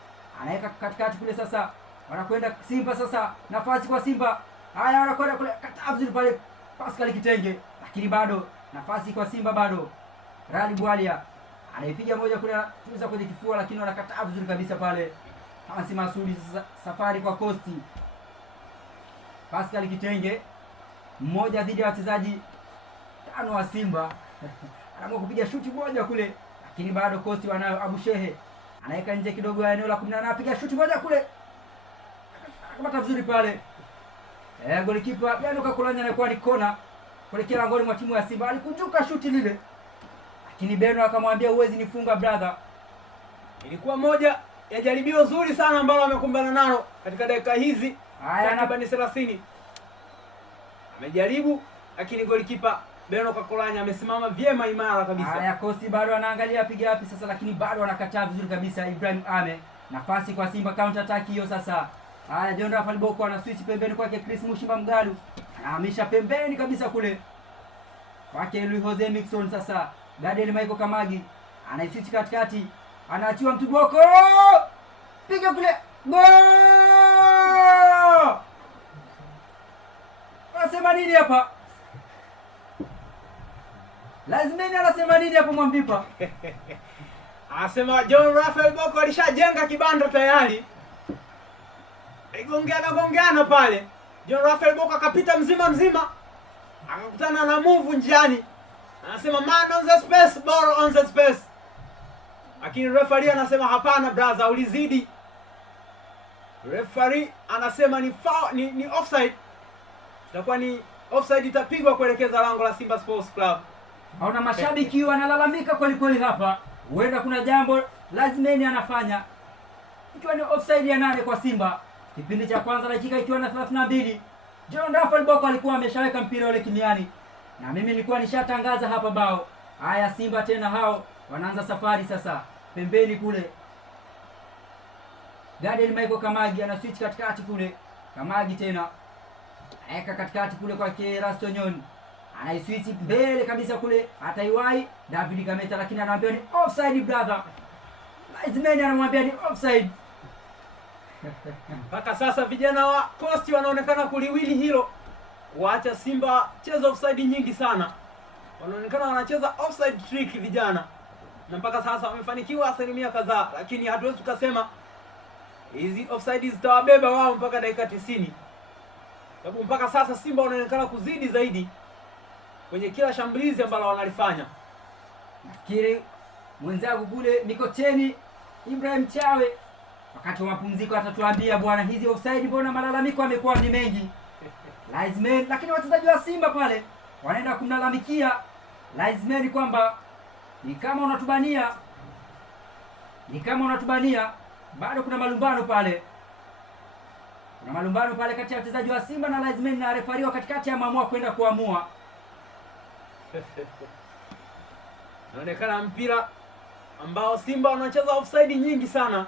anaweka katikati kule sasa. Wanakwenda Simba sasa, nafasi kwa Simba. Haya, wanakwenda kule kataa vizuri pale Pascal Kitenge, lakini bado nafasi kwa Simba bado. Rali Bwalia anaipiga moja kule tuliza kwenye kifua, lakini wanakataa vizuri kabisa pale. Hansi Masudi sasa, safari kwa Kosti. Pascal Kitenge mmoja dhidi ya wachezaji 5 wa Simba. Anaamua kupiga shuti moja kule, lakini bado Kosti wanayo. Abu Shehe anaweka nje kidogo ya eneo la 18, anapiga shuti moja kule. Akamata vizuri pale. Golikipa Beno Kakulanya anakuwa ni kona kuelekea langoni mwa timu ya Simba. Alikunjuka shuti lile, lakini Beno akamwambia huwezi nifunga brother. Ilikuwa moja ya jaribio zuri sana ambalo amekumbana nalo katika dakika hizi takriban 30. Amejaribu, lakini golikipa Beno Kakolanya amesimama vyema imara kabisa. Haya, Kosti bado anaangalia piga wapi sasa, lakini bado anakataa vizuri kabisa Ibrahim Ame. Nafasi kwa Simba, counter attack hiyo sasa. Haya, John Rafael Boko ana switch pembeni kwake Chris Mushimba Mgalu. Anahamisha pembeni kabisa kule kwake Luis Jose Mixon sasa. Gadiel Michael Kamagi anaiswitch katikati. Anaachiwa mtu Boko. Piga kule. Goal! Anasema nini hapa? Lazimeni anasema nini hapo Mwambipa? Anasema John Rafael Boko alishajenga kibanda tayari. Gongeana pale. John Rafael Boko akapita mzima akakutana na move njiani. Anasema man on the space, ball on the space. Lakini referee anasema hapana brother, ulizidi. Referee anasema ni foul, ni offside. Itakuwa ni offside, itapigwa kuelekeza lango la Simba Sports Club. Hauna mashabiki wanalalamika kweli hapa. Huenda kuna jambo Lazimeni anafanya. Ikiwa ni offside ya 8 kwa Simba. Kipindi cha kwanza dakika ikiwa na 32. John Rafael Boko alikuwa ameshaweka mpira ule kimiani. Na mimi nilikuwa nishatangaza hapa bao. Haya, Simba tena hao wanaanza safari sasa. Pembeni kule Gadiel Michael Kamagi ana switch katikati kule. Kamagi tena aeka katikati kule kwa Rasto Nyon. Anaiswitch mbele kabisa kule, ataiwai David Kameta, lakini anamwambia ni offside brother. Lazimeni anamwambia ni offside. Mpaka sasa vijana wa Coast wanaonekana kuliwili hilo, waacha Simba cheza offside nyingi sana. Wanaonekana wanacheza offside trick vijana, na mpaka sasa wamefanikiwa asilimia kadhaa, lakini hatuwezi tukasema hizi offside zitawabeba wao mpaka dakika 90. Sababu mpaka sasa Simba wanaonekana kuzidi zaidi kwenye kila shambulizi ambalo wanalifanya. Nafikiri mwenzangu kule Mikocheni Ibrahim Chawe wakati wa mapumziko atatuambia bwana, hizi offside mbona malalamiko yamekuwa ni mengi. Lazimeni, lakini wachezaji wa Simba pale wanaenda kumlalamikia Lazimeni kwamba ni kama unatubania. Bado kuna malumbano pale. Kuna malumbano pale kati ya wachezaji wa Simba na Lazimeni, na refari wa katikati ameamua kwenda kuamua. Inaonekana mpira ambao Simba wanacheza offside nyingi sana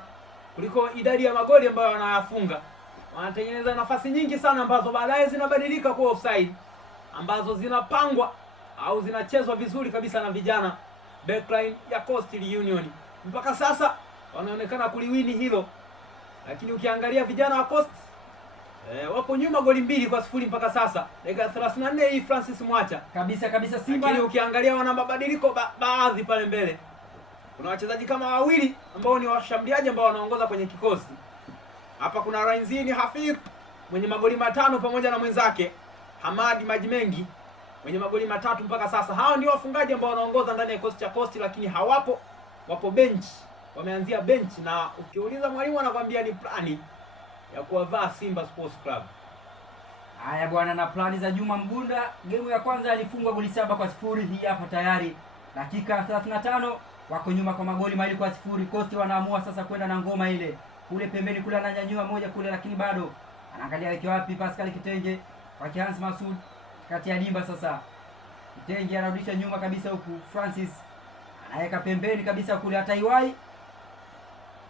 kuliko idadi ya magoli ambayo wanayafunga. Wanatengeneza nafasi nyingi sana ambazo baadaye zinabadilika kuwa offside, ambazo zinapangwa au zinachezwa vizuri kabisa na vijana backline ya Coastal Union. Mpaka sasa wanaonekana kuliwini hilo, lakini ukiangalia vijana wa Coast wapo nyuma goli 2-0 mpaka sasa. Dakika 34 hii Francis Mwacha. Kabisa Simba. Lakini ukiangalia wana mabadiliko baadhi pale mbele. Kuna wachezaji kama wawili ambao ni washambuliaji ambao wanaongoza kwenye kikosi. Hapa kuna Rainzini Hafidh mwenye magoli 5 pamoja na mwenzake Hamadi Majimengi mwenye magoli 3 mpaka sasa. Hao ndio wafungaji ambao wanaongoza ndani ya kikosi cha Coast, lakini hawapo, wapo bench. Wameanzia bench, na ukiuliza mwalimu anakuambia ni plani ya kuwavaa Simba Sports Club. Haya bwana, na plani za Juma Mgunda. Game ya kwanza alifungwa goli 7-0. Hii hapa tayari dakika 35 wako nyuma kwa magoli 2-0. Coast wanaamua sasa kwenda na ngoma ile kule pembeni kule, ananyanyua moja kule, lakini bado anaangalia weke wapi. Pascal Kitenge kwa Hans Masud kati ya dimba sasa. Kitenge anarudisha nyuma kabisa huku, Francis anaweka pembeni kabisa kule, ataiwai.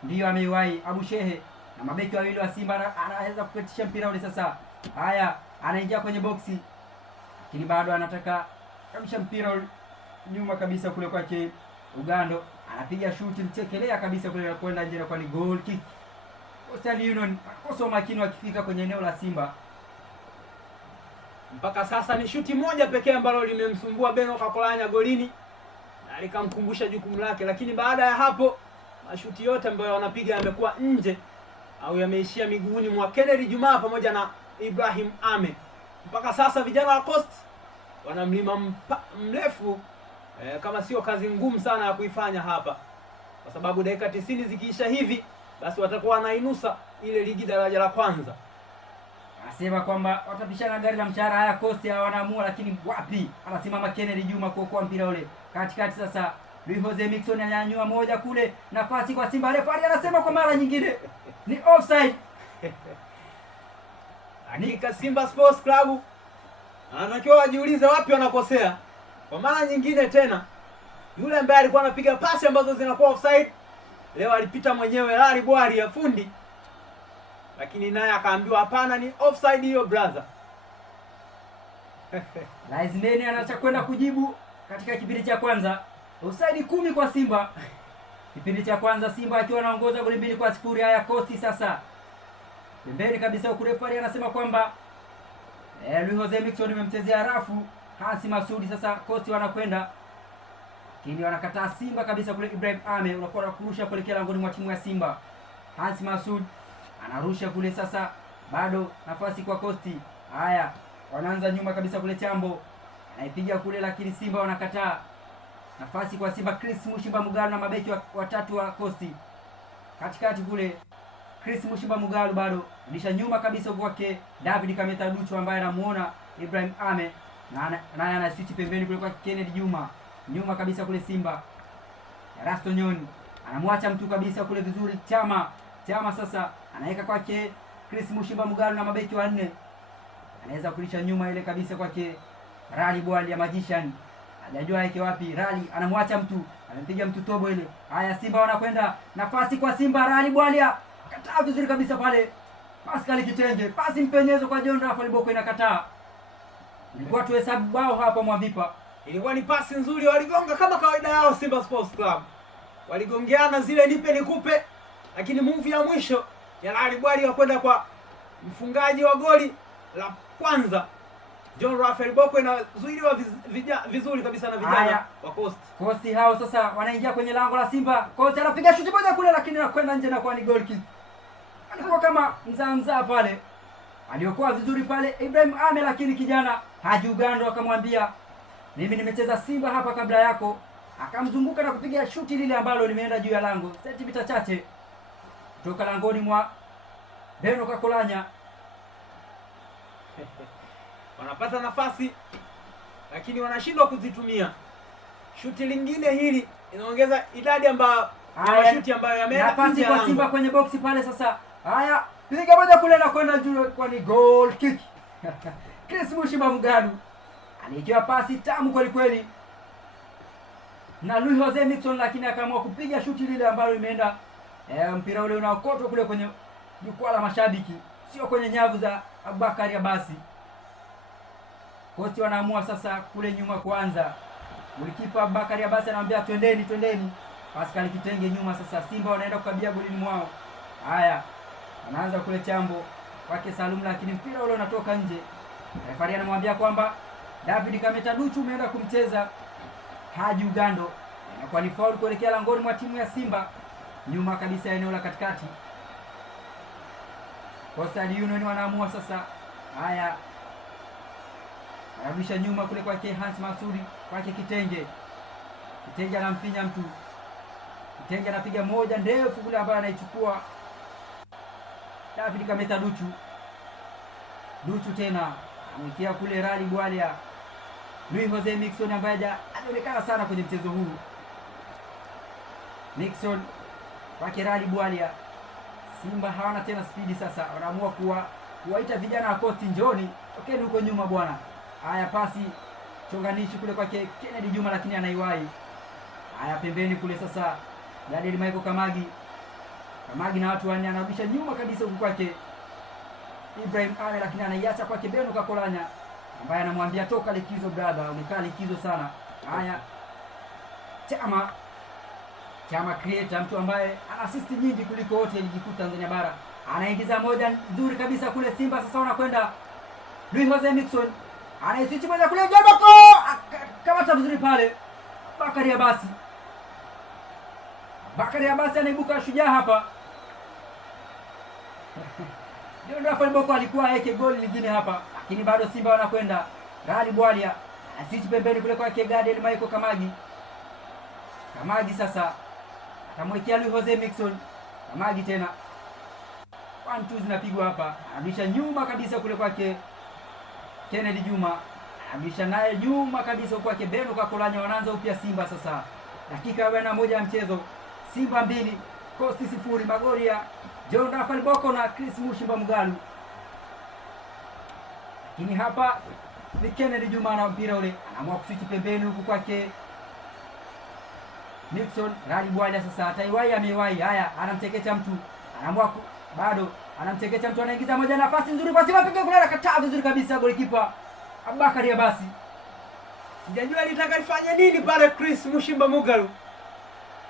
Ndio ameiwai Abu Shehe, na mabeki wawili wa Simba anaweza kupitisha mpira ule sasa. Haya, anaingia kwenye boksi, lakini bado anataka kabisa mpira ule nyuma kabisa kule kwake Ugando. Anapiga shuti mchekelea kabisa kule na kwenda nje, kwa ni goal kick. Coastal Union kosa makini wakifika kwenye eneo la Simba. Mpaka sasa ni shuti moja pekee ambalo limemsumbua Beno Kakolanya golini na likamkumbusha jukumu lake, lakini baada ya hapo mashuti yote ambayo wanapiga yamekuwa nje au yameishia miguuni mwa Kennedy Juma pamoja na Ibrahim Ame. Mpaka sasa vijana wa Coast wana mlima mrefu kama sio kazi ngumu sana ya kuifanya hapa, kwa sababu dakika 90 zikiisha hivi basi watakuwa wanainusa ile ligi daraja la kwanza. Anasema kwamba watapishana gari la mshahara. Haya Costa wanaamua, lakini wapi, anasimama Kennedy Juma kuokoa mpira ule katikati. Sasa Luis Jose Miquissone ananyanyua moja kule, nafasi kwa Simba. Refari anasema kwa mara nyingine ni offside. Hakika Simba Sports Club anatakiwa wajiulize wapi wanakosea. Kwa mara nyingine tena, yule ambaye alikuwa anapiga pasi ambazo zinakuwa offside leo alipita mwenyewe Larry Bwari ya fundi, lakini naye akaambiwa hapana, ni offside hiyo brother. Laizmeni anacha kwenda kujibu katika kipindi cha kwanza. Offside 10 kwa Simba. Kipindi cha kwanza Simba akiwa anaongoza goli 2-0. Haya Costa sasa pembeni kabisa, huku refari anasema kwamba Luis Jose Miquissone amemchezea rafu Hansi Masudi. Sasa Costa wanakwenda, lakini wanakataa Simba kabisa kule. Ibrahim Ame unakuwa kurusha kuelekea langoni mwa timu ya Simba. Hansi Masudi anarusha kule, sasa bado nafasi kwa Costa. Haya wanaanza nyuma kabisa kule, Chambo anaipiga kule, lakini Simba wanakataa. Nafasi kwa Simba, Chris Mushimba Mugalu na mabeki watatu wa Costa. Katikati kule Chris Mushimba Mugalu bado lisha nyuma kabisa kwake David Kameta Duchu, ambaye anamuona Ibrahim Ame na naye ana switch pembeni kule kwa Kennedy Juma. Nyuma kabisa kule Simba, Rasto Nyoni anamwacha mtu kabisa kule vizuri. Chama sasa anaweka kwake Chris Mushimba Mugalu na mabeki wanne, anaweza kulisha nyuma ile kabisa kwake Rally Bwali ya Magician. Hajajua yake wapi. Rally anamwacha mtu, anampiga mtu tobo ile. Haya Simba wanakwenda, nafasi kwa Simba. Rally Bwali kataa vizuri kabisa pale. Pascal Kitenge, pasi mpenyezo kwa John Rafael Boko inakataa. Ilikuwa tu hesabu bao hapa Mwavipa. Ilikuwa ni pasi nzuri, waligonga kama kawaida yao Simba Sports Club. Waligongeana zile nipe nikupe, lakini move ya mwisho ya Rally Bwali ya kwenda kwa mfungaji wa goli la kwanza John Rafael Boko inazuiliwa vizuri kabisa na vijana wa Costa. Costa hao sasa wanaingia kwenye lango la Simba. Costa anapiga shuti moja kule, lakini anakwenda nje na kwa ni goal kick. Alikuwa kama mzaa pale. Aliokuwa vizuri pale Ibrahim Ame, lakini kijana Haji Ugando akamwambia mimi nimecheza Simba hapa kabla yako. Akamzunguka na kupiga shuti lile ambalo limeenda juu ya lango. Sentimita chache kutoka langoni mwa Beno Kakolanya. Wanapata nafasi lakini wanashindwa kuzitumia. Shuti lingine hili inaongeza idadi ambayo mashuti ambayo yameenda. Nafasi kwa Simba kwenye boksi pale sasa. Haya, piga moja kule na kwenda juu kwa ni goal kick. Chris Mushimba Mugalu alikiwa pasi tamu kweli kweli na Luis Jose Miquissone, lakini akaamua kupiga shuti lile ambalo limeenda mpira ule unaokotwa kule kwenye jukwaa la mashabiki, sio kwenye nyavu za Abubakari Abasi. Costa wanaamua sasa kule nyuma kwanza. Golikipa Abubakari Abasi anamwambia twendeni. Pascal Kitenge nyuma sasa. Simba wanaenda kukabia golini mwao. Haya, anaanza kule Chambo kwake Salum, lakini mpira ule unatoka nje. Refari anamwambia kwamba David Kameta Duchu umeenda kumcheza Haji Ugando, na kwa ni foul kuelekea langoni mwa timu ya Simba, nyuma kabisa eneo la katikati. Coastal Union wanaamua sasa. Haya, anarudisha nyuma kule kwake Hans Masudi, kwake Kitenge anamfinya mtu. Kitenge anapiga moja ndefu kule ambayo anaichukua David Kameta Duchu tena amekea kule Rally Bwali ya Luis Jose Miquissone ambaye anaonekana sana kwenye mchezo huu. Miquissone kwake Rally Bwali ya Simba hawana tena spidi sasa, wanaamua kuwaita vijana wa Costa, njoni tokeni huko nyuma bwana. Haya, pasi chonganishi kule kwake Kennedy Juma, lakini anaiwahi. Haya, pembeni kule sasa Daniel Michael Kamagi na watu wanne, anarudisha nyuma kabisa huko kwake Ibrahim Ame, lakini anaiacha kwake Beno Kakolanya ambaye anamwambia toka likizo brother, umekaa likizo sana. Haya, Chama creator, mtu ambaye ana assist nyingi kuliko wote ligi kuu Tanzania bara, anaingiza moja nzuri kabisa kule. Simba sasa wanakwenda. Luis Jose Miquissone anaiswitch moja kule, Jabako kamata vizuri pale. Bakari Abasi anaibuka shujaa hapa. John Rafael Boko alikuwa yake goli lingine hapa, lakini bado Simba wanakwenda. Rally Bwali aswitch pembeni kule kwa Daniel Michael Kamagi sasa atamwekea Luis Jose Miquissone. Kamagi tena 1-2 zinapigwa hapa, anarudisha nyuma kabisa kule kwake Kennedy Juma, anarudisha naye nyuma kabisa kwake Beno Kakolanya. Wanaanza upya Simba sasa, dakika 41 ya mchezo. Simba 2 Coast 0. Magoli ya John Rafael Boko na Chris Mushimba Mugalu, lakini hapa ni Kennedy Juma na mpira ule anaamua kuswitch pembeni huku kwake Nixon Rally Bwalya. Sasa ataiwai, ameiwai. Haya, anamtekecha mtu, anaamua bado anamtekecha mtu, anaingiza moja, nafasi nzuri kwa Simba, piga kule, kataa vizuri kabisa golikipa Abubakari Abasi. Sijajua alitaka ifanye nini pale. Chris Mushimba Mugalu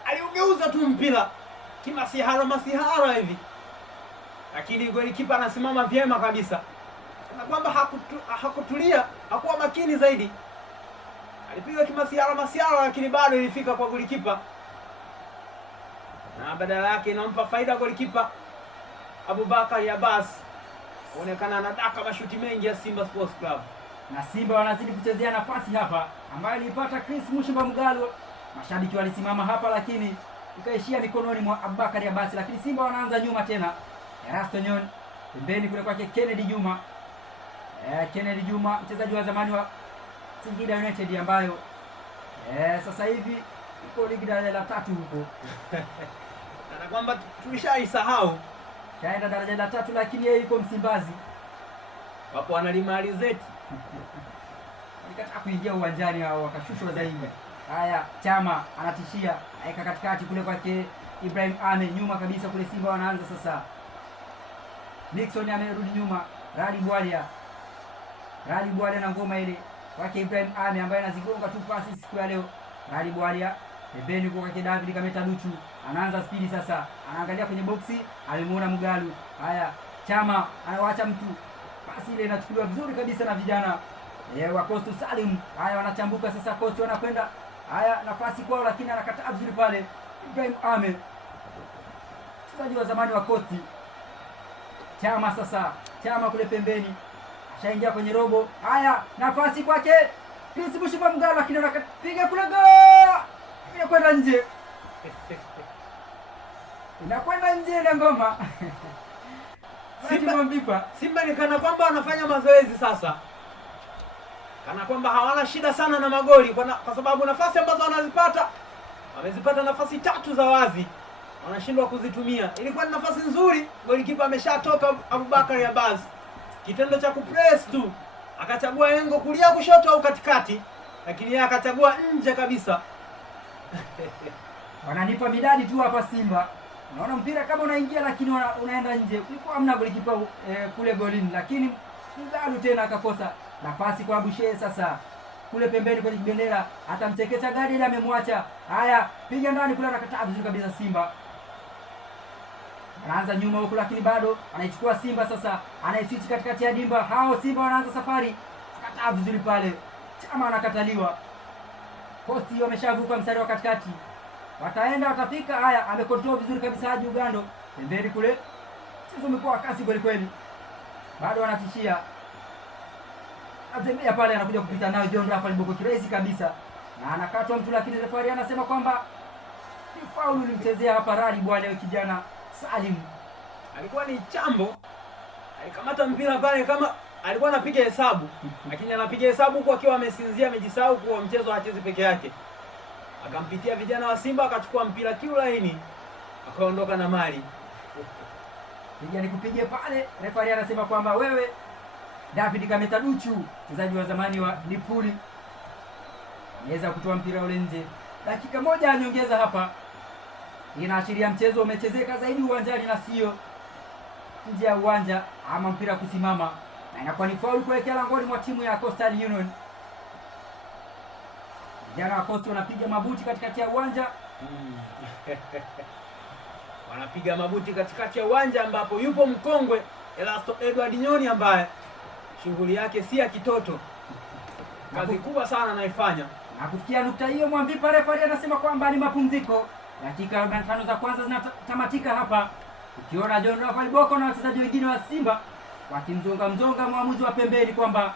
aliugeuza tu mpira masihara hivi, lakini golikipa anasimama vyema kabisa, na kwamba hakutulia, hakuwa makini zaidi, alipiga masihara, lakini bado ilifika kwa golikipa, na badala yake inampa faida golikipa Abubakari Abasi, kuonekana anadaka mashuti mengi ya Simba Sports Club. Na Simba wanazidi kuchezea nafasi hapa ambayo ilipata Chris Mushimba Mugalu. Mashabiki walisimama hapa, lakini ikaishia mikononi mwa Abubakari Abasi, lakini Simba wanaanza nyuma tena. Erasto Nyon pembeni kule kwake Kennedy Juma. Kennedy Juma mchezaji wa zamani wa Singida United ambayo sasa hivi iko ligi daraja la 3 huko. Na kwamba tulishaisahau, kaenda daraja la 3, lakini yeye yuko Msimbazi. Wapo wanalima alizeti. Alikataa kuingia uwanjani hao, wakashushwa zaidi. Haya, Chama anatishia, aika katikati kule kwake Ibrahim Ame, nyuma kabisa kule Simba wanaanza sasa. Nixon amerudi nyuma, Rally Bwalya na ngoma ile kwake Ibrahim Ame ambaye anazigonga tu pasi siku ya leo. Rally Bwalya pembeni kwa kwake David Kameta Duchu, anaanza spidi sasa, anaangalia kwenye boksi, alimuona Mugalu. Haya, Chama anawacha mtu, pasi ile inachukuliwa vizuri kabisa na vijana wa Coastal Salim. Haya, wanachambuka sasa, Coastal wanakwenda. Haya, nafasi kwao, lakini anakataa vizuri pale Ibrahim Ame, mchezaji wa zamani wa Coastal. Chama sasa, Chama kule pembeni ashaingia kwenye robo. Haya, nafasi kwake Chris Mushimba Mugalu, lakini anapiga kule, inakwenda nje. Inakwenda nje ile ngoma. Simba ni kana kwamba wanafanya mazoezi sasa, kana kwamba hawana shida sana na magoli, kwa sababu nafasi ambazo wamezipata nafasi 3 za wazi, wanashindwa kuzitumia. Ilikuwa ni nafasi nzuri, golikipa ameshatoka Abubakari Abasi, kitendo cha kupress tu, akachagua engo kulia, kushoto au katikati, lakini yeye akachagua nje kabisa. Wananipa midadi tu hapa Simba. Unaona mpira kama unaingia, lakini unaenda nje. Kulikuwa hamna golikipa kule golini, lakini Mugalu tena akakosa nafasi kwa Bushe. Sasa kule pembeni kwenye kibendera atamteketa gadi ile, amemwacha. Haya, piga ndani kule, anakataa vizuri kabisa Simba. Anaanza nyuma huko, lakini bado anaichukua Simba. Sasa anaiswitch katikati ya dimba, hao Simba wanaanza safari, akataa vizuri pale. Chama anakataliwa. Kosti wameshavuka mstari wa katikati, watafika. Haya, amekontrol vizuri kabisa Haji Ugando pembeni kule, mchezo umekuwa kasi kweli kweli, bado anatishia, atembea pale, anakuja kupita nayo John Rafael Boko kirahisi kabisa, na anakatwa mtu, lakini referee anasema kwamba ni faulu ilimchezea hapa Rally Bwalya, kijana Salim. Alikuwa ni chambo, alikamata mpira pale kama alikuwa anapiga hesabu, lakini anapiga hesabu huko akiwa amesinzia, amejisahau kwa mchezo hachezi peke yake. Akampitia vijana wa Simba, akachukua mpira kiulaini, akaondoka na mali. Piga nikupige pale, referee anasema kwamba wewe David Kameta Duchu, mchezaji wa zamani wa Lipuli, anaweza kutoa mpira ule nje. Dakika 1 anyongeza hapa, inaashiria mchezo umechezeka zaidi uwanjani na sio nje ya uwanja ama mpira kusimama, na inakuwa ni faulu kuelekea langoni mwa timu ya Coastal Union. Vijana wa Coastal wanapiga mabuti katikati ya uwanja. Wanapiga mabuti katikati ya uwanja ambapo yupo mkongwe Erasto Edward Nyoni ambaye shughuli yake si ya kitoto. Kazi kubwa sana anaifanya. Na kufikia nukta hiyo, Mwamvipa referee anasema kwamba ni mapumziko. Dakika 45 za kwanza zinatamatika hapa. Ukiona John Rafael Boko na wachezaji wengine wa Simba wakimzonga mwamuzi wa pembeni kwamba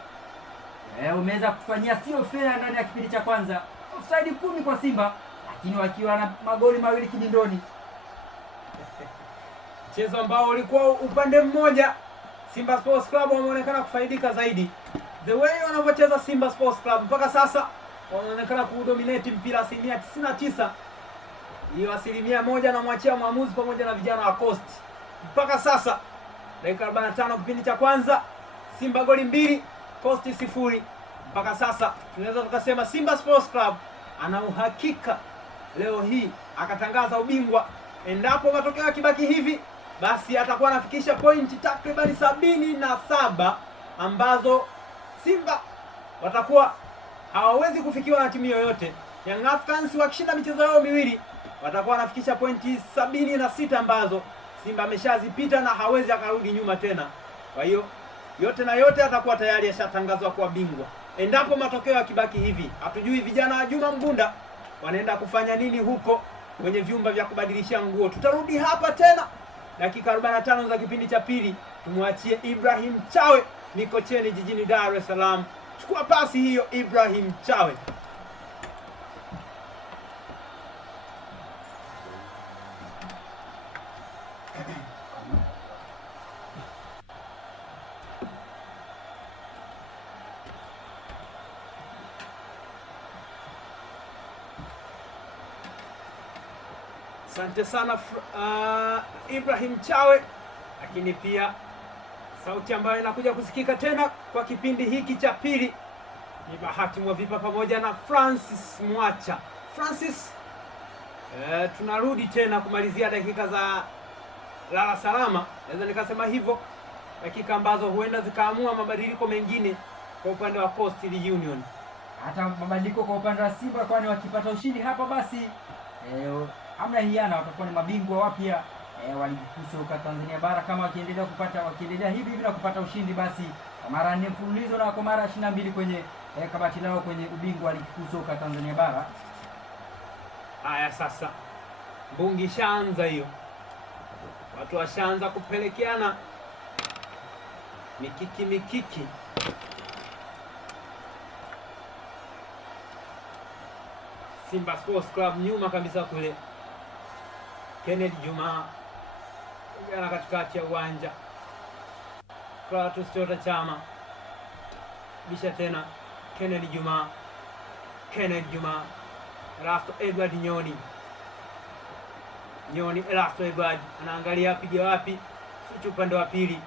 umeweza kufanyia sio fair ndani ya kipindi cha kwanza. Offside 10 kwa Simba, lakini wakiwa na magoli mawili kibindoni. mchezo ambao ulikuwa upande mmoja. Simba Sports Club wameonekana kufaidika zaidi. The way wanavyocheza Simba Sports Club mpaka sasa wanaonekana kudominate mpira 99%. Hiyo 1% na mwachia mwamuzi pamoja na vijana wa Coast. Mpaka sasa dakika 45 kipindi cha kwanza, Simba goli 2, Coast 0. Mpaka sasa tunaweza tukasema Simba Sports Club ana uhakika leo hii akatangaza ubingwa. Endapo matokeo yakibaki hivi, basi atakuwa anafikisha pointi takriban 77 ambazo Simba watakuwa hawawezi kufikiwa na timu yoyote. Young Africans wakishinda michezo yao miwili watakuwa wanafikisha pointi 76 ambazo Simba ameshazipita na hawezi akarudi nyuma tena. Kwa hiyo yote na yote atakuwa tayari ashatangazwa kuwa bingwa. Endapo matokeo yakibaki hivi, hatujui vijana wa Juma Mgunda wanaenda kufanya nini huko kwenye vyumba vya kubadilishia nguo. Tutarudi hapa tena dakika 45 za kipindi cha pili. Tumwachie Ibrahim Chawe Mikocheni jijini Dar es Salaam. Chukua pasi hiyo Ibrahim Chawe. Asante sana Ibrahim Chawe, lakini pia sauti ambayo inakuja kusikika tena kwa kipindi hiki cha pili ni Bahati Mwavipa pamoja na Francis Mwacha. Francis, tunarudi tena kumalizia dakika za lala salama, naweza nikasema hivyo, dakika ambazo huenda zikaamua mabadiliko mengine kwa upande wa Coastal Union, hata mabadiliko kwa upande wa Simba, kwani wakipata ushindi hapa basi hamna hiana, watakuwa ni mabingwa wapya wa ligi kuu soka Tanzania bara. Kama wakiendelea hivi na kupata ushindi, basi kwa mara 4 mfululizo na kwa mara 22 kwenye kabati lao kwenye ubingwa wa ligi kuu soka Tanzania bara. Haya, sasa mbungi shaanza hiyo, watu washaanza kupelekeana mikiki. Simba Sports Club nyuma kabisa kule, Kennedy Juma yana katikati ya uwanja, Kratos Chota Chama bisha tena Kennedy Juma Erasto Edward Nyoni Erasto Edward anaangalia apige wapi, suchu upande wa pili,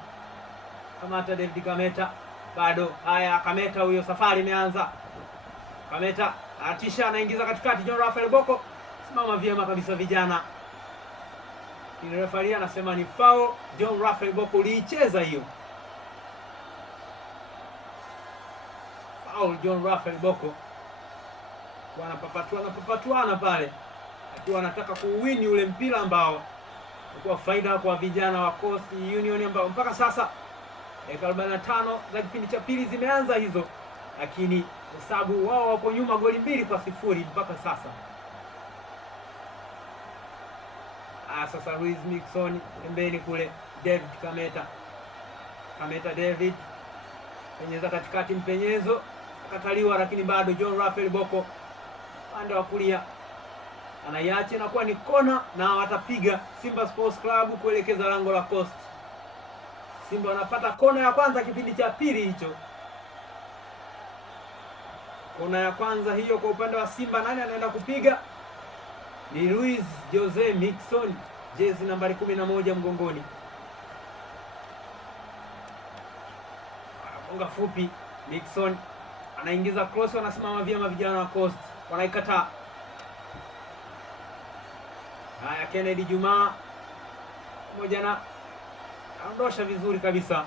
kamata David Kameta bado. Haya, Kameta huyo, safari imeanza. Kameta atisha, anaingiza katikati, John Rafael Boko simama vyema kabisa vijana. Ile referee anasema ni foul. John Rafael Boko uliicheza hiyo foul. John Rafael Boko wanapapatuana pale, akiwa anataka kuwini ule mpira ambao ulikuwa faida kwa vijana wa Coastal Union, ambao mpaka sasa 45 za kipindi cha pili zimeanza hizo, lakini hesabu wao wapo nyuma goli 2-0 mpaka sasa. Sasa Luis Mixon pembeni kule, David Kameta David penyeza katikati, mpenyezo akataliwa, lakini bado John Rafael Boko upande wa kulia anaiacha, inakuwa ni kona na watapiga Simba Sports Club kuelekeza lango la Coast. Simba wanapata kona ya kwanza kipindi cha pili hicho. Kona ya kwanza hiyo kwa upande wa Simba, nani anaenda kupiga? Ni Luis Jose Mixon, jezi nambari 11 mgongoni. Anafunga fupi, Mixon anaingiza cross, wanasimama vyema vijana wa Coast, wanaikataa. Haya, Kennedy Juma pamoja na aondosha vizuri kabisa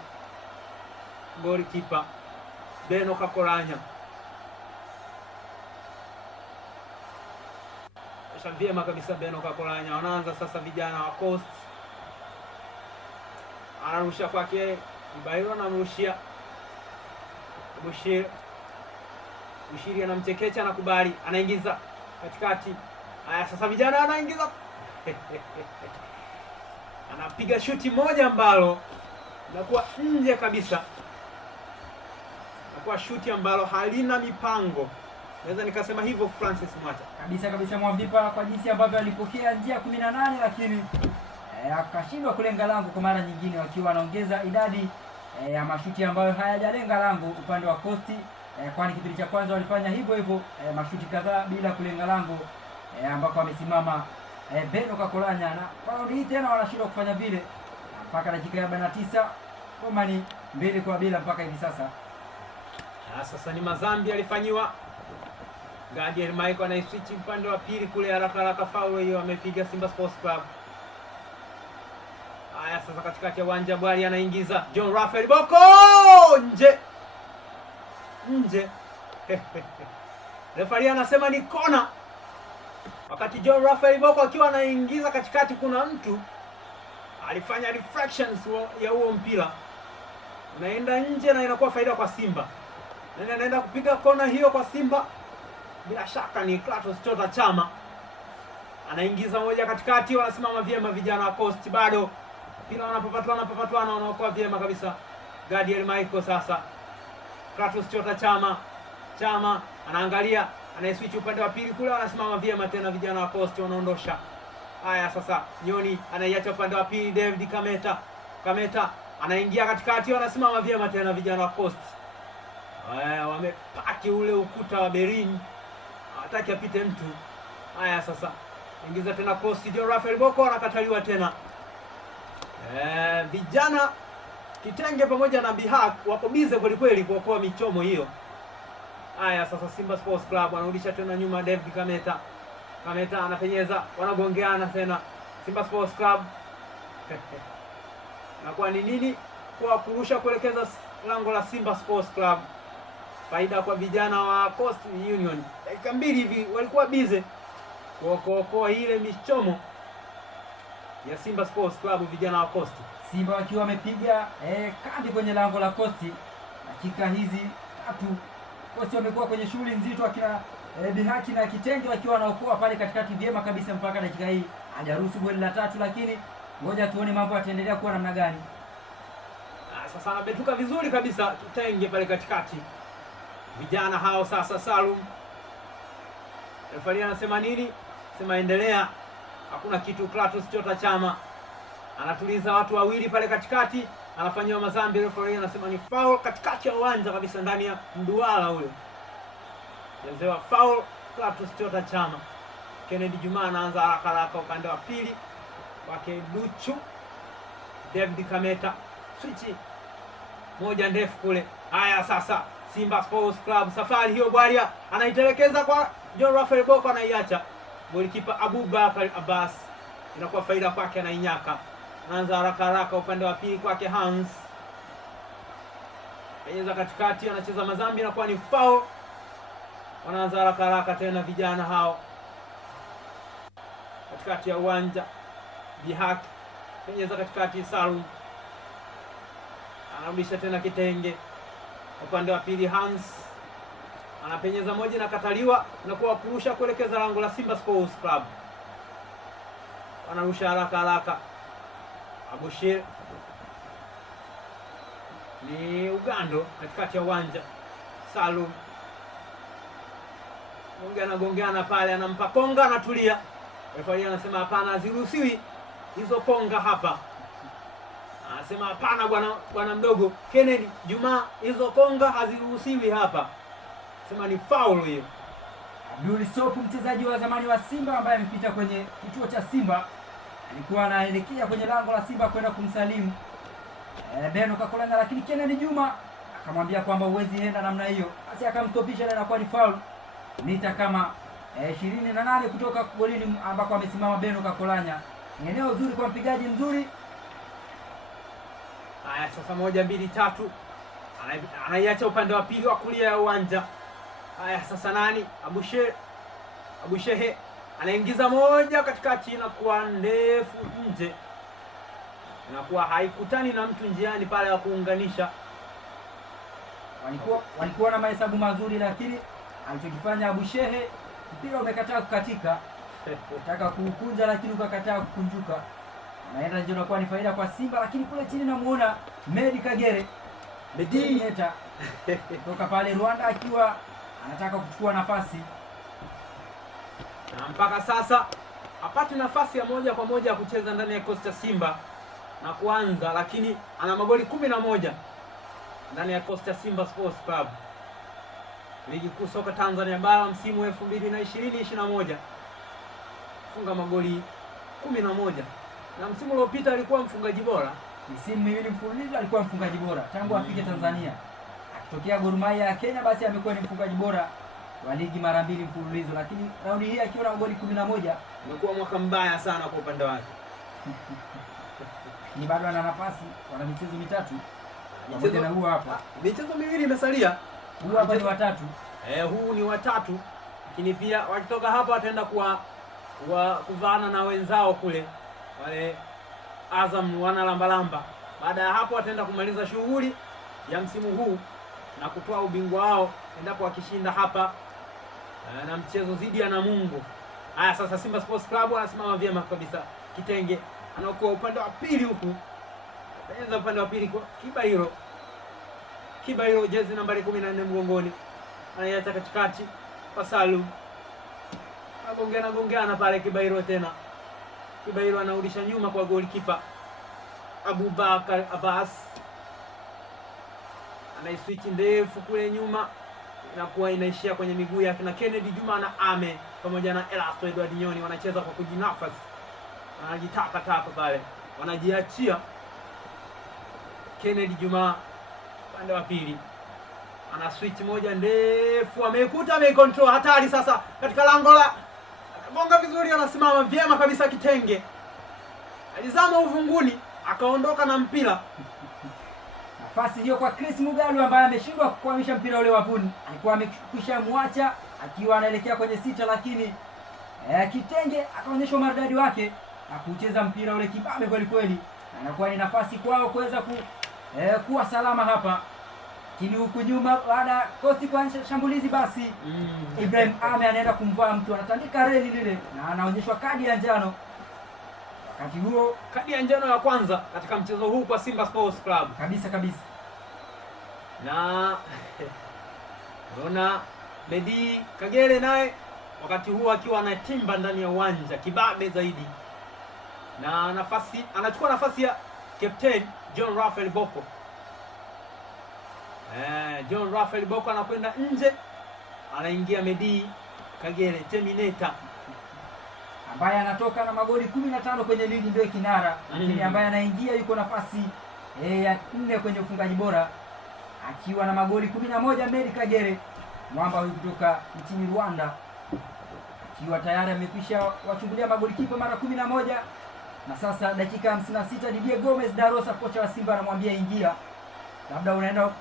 goalkeeper Beno Kakoranya. Vyema kabisa Beno Kakoranya. Wanaanza sasa vijana wa Coast, anarusha kwake Ibairo, anamrushia Bushiri anamchekecha, anakubali, anaingiza katikati. Haya, sasa vijana anaingiza anapiga shuti moja ambalo linakuwa nje kabisa, linakuwa shuti ambalo halina mipango, naweza nikasema hivyo. Francis Mwacha kabisa Mwavipa, kwa jinsi ambavyo alipokea njia 18, lakini akashindwa kulenga lango kwa mara nyingine, wakiwa wanaongeza idadi ya mashuti ambayo hayajalenga lango upande wa Coast, kwani kipindi cha kwanza walifanya hivyo hivyo, mashuti kadhaa bila kulenga lango, ambako amesimama Beno Kakolanya, na kwa raundi hii tena wanashindwa kufanya vile mpaka dakika ya 49. Kama ni 2-2 mpaka hivi sasa. Sasa ni mazambi alifanyiwa. Gadiel Michael anaiswitch upande wa pili kule, haraka foul hiyo amepiga Simba Sports Club. Haya sasa katikati ya uwanja Bwali anaingiza John Raphael Boko nje. Refari anasema ni kona. Wakati John Raphael Boko akiwa anaingiza katikati, kuna mtu alifanya reflections ya huo mpira, unaenda nje na inakuwa faida kwa Simba. Nani anaenda kupiga kona hiyo kwa Simba? Bila shaka ni Clatous Chota Chama. Anaingiza moja katikati, wanasimama vyema vijana wa Coast, bado mpira wanapapatwana wanaokuwa vyema kabisa. Gadiel Michael sasa. Clatous Chota Chama anaangalia, anaiswitch upande wa pili kule, wanasimama vyema tena vijana wa Coast, wanaondosha. Haya sasa Nyoni anaiacha upande wa pili, David Kameta anaingia katikati, wanasimama vyema tena vijana wa Coast. Wamepaki ule ukuta wa Berin, hataki apite mtu. Haya sasa ingiza tena Coast, John Raphael Boko anakataliwa tena. Vijana Kitenge pamoja na Bihak wako bize kweli kweli kuokoa michomo hiyo. Haya sasa Simba Sports Club wanarudisha tena nyuma, David Kameta anapenyeza, wanagongeana tena Simba Sports Club. Na kwa nini kwa kurusha kuelekeza lango la Simba Sports Club. Faida kwa vijana wa Coast Union. Dakika 2 hivi walikuwa bize kuokoa ile michomo ya Simba Sports Club vijana wa Coast. Simba wakiwa wamepiga kambi kwenye lango la Coast. Dakika hizi 3 Coast wamekuwa kwenye shughuli nzito, akina Bihaki na Kitenge wakiwa wanaokoa pale katikati vyema kabisa mpaka dakika hii. Hajaruhusu goli la 3, lakini ngoja tuone mambo yataendelea kuwa namna gani. Sasa ametuka vizuri kabisa Kitenge pale katikati. Vijana hao sasa Salum. Refari anasema nini? Sema endelea. Hakuna kitu. Clatous Chota Chama anatuliza watu wawili pale katikati, anafanywa mazambi. Refari anasema ni foul katikati ya uwanja kabisa, ndani ya mduara ule. Chezewa foul Clatous Chota Chama. Kennedy Juma anaanza haraka upande wa pili wake Duchu. David Kameta switch moja ndefu kule. Haya sasa Simba Sports Club safari hiyo, Bwalia anaitelekeza kwa John Raphael Boko, anaiacha. Golikipa Abubakar Abbas, inakuwa faida kwake, anainyaka. Anaanza haraka upande wa pili kwake Hans. Penyeza katikati, anacheza mazambi, inakuwa ni foul. Wanaanza haraka tena vijana hao katikati ya uwanja. Bihak penyeza katikati, Salum anarudisha tena Kitenge upande wa pili. Hans anapenyeza moja na kataliwa, na kuwa kurusha kuelekeza lango la Simba Sports Club. Wanarusha haraka. Abushir ni Ugando katikati ya uwanja. Salum gongeana pale, anampa konga, anatulia. Refari anasema hapana, haziruhusiwi hizo konga hapa. Anasema hapana bwana mdogo Kennedy Juma, hizo konga haziruhusiwi hapa. Sema ni foul hiyo. Abdul Sopu, mchezaji wa zamani wa Simba ambaye amepita kwenye kituo cha Simba, alikuwa anaelekea kwenye lango la Simba kwenda kumsalimu Beno Kakolanya, lakini Kennedy Juma akamwambia kwamba huwezi enda namna hiyo, basi akamstopisha, na inakuwa ni foul. Mita kama 28 kutoka golini ambako amesimama Beno Kakolanya. Ni eneo zuri kwa mpigaji mzuri. Haya sasa 1 2 3 anaiacha upande wa pili wa kulia ya uwanja. Haya sasa nani? Abushehe anaingiza moja katikati, inakuwa ndefu nje, inakuwa haikutani na mtu njiani pale wa kuunganisha. Walikuwa na mahesabu mazuri, lakini alichokifanya Abushehe, mpira umekataa kukatika. Nataka kuukunja lakini ukakataa kukunjuka. Anaenda nje, inakuwa ni faida kwa Simba, lakini kule chini namuona Medi Kagere Medineta kutoka pale Rwanda akiwa anataka kuchukua nafasi. Na mpaka sasa hapati nafasi ya moja kwa moja ya kucheza ndani ya kikosi cha Simba na kuanza, lakini ana magoli 11 ndani ya kikosi cha Simba Sports Club. Ligi Kuu Soka Tanzania Bara msimu 2020-2021 funga magoli 11, na msimu uliopita alikuwa mfungaji bora. Misimu miwili mfululizo alikuwa mfungaji bora tangu afike Tanzania. Akitokea Gor Mahia ya Kenya, basi amekuwa ni mfungaji bora wa ligi mara 2 mfululizo, lakini raundi hii akiwa na magoli 11 umekuwa mwaka mbaya sana kwa upande wake. Ni bado ana nafasi, wana michezo mitatu. Pamoja na huu hapa. Michezo miwili imesalia. Huu hapa ni watatu. Huu ni watatu. Lakini pia wakitoka hapa wataenda kuvaana na wenzao kule. Wale Azam wana lambalamba. Baada ya hapo wataenda kumaliza shughuli ya msimu huu na kutoa ubingwa wao endapo wakishinda hapa na mchezo dhidi ya Namungo. Haya, sasa Simba Sports Club anasimama vyema kabisa. Kitenge anaokuwa upande wa pili huku. Anaweza upande wa pili kwa Kibairo jezi nambari 14 mgongoni. Anaiacha katikati kwa Salum. Anagongeana pale Kibairo tena. Kibairo anarudisha nyuma kwa goalkeeper Abubakar Abbas. Anaiswitch ndefu kule nyuma, inakuwa inaishia kwenye miguu yake na Kennedy Juma na Ame pamoja na Elasto Edward Nyoni wanacheza kwa kujinafasi. Wanajitapa tapa pale. Wanajiachia. Kennedy Juma pande wa pili. Ana switch moja ndefu, ameicontrol hatari sasa katika lango la gonga vizuri, anasimama vyema kabisa Kitenge. Alizama uvunguni, akaondoka na mpira. Nafasi hiyo kwa Chris Mugalu ambaye ameshindwa kuhamisha mpira ule wapuni. Alikuwa amekwisha muacha akiwa anaelekea kwenye sita, lakini Kitenge akaonyesha maridadi wake na kucheza mpira ule kibame kweli kweli. Anakuwa ni nafasi kwao kuweza kuwa salama hapa. Kini huku nyuma baada ya kosi kuanza shambulizi, basi Ibrahim Ame anaenda kumvaa mtu, anatandika reli lile na anaonyeshwa kadi ya njano. Wakati huo kadi ya njano ya kwanza katika mchezo huu kwa Simba Sports Club. Kabisa. Na Rona Medi Kagere naye wakati huo akiwa anatimba ndani ya uwanja kibabe zaidi. Na anachukua nafasi ya Captain John Raphael Boko. John Raphael Boko anakwenda nje, anaingia Medi Kagere Terminator ambaye anatoka na magoli 15 kwenye ligi, ndio kinara. Lakini ambaye anaingia yuko nafasi ya 4 kwenye ufungaji bora akiwa na magoli 11. Medi Kagere mwamba huyu kutoka nchini Rwanda akiwa tayari amekwisha wachungulia magoli kipa mara 11. Na sasa dakika 56, Didier Gomez Darosa kocha wa Simba anamwambia ingia, labda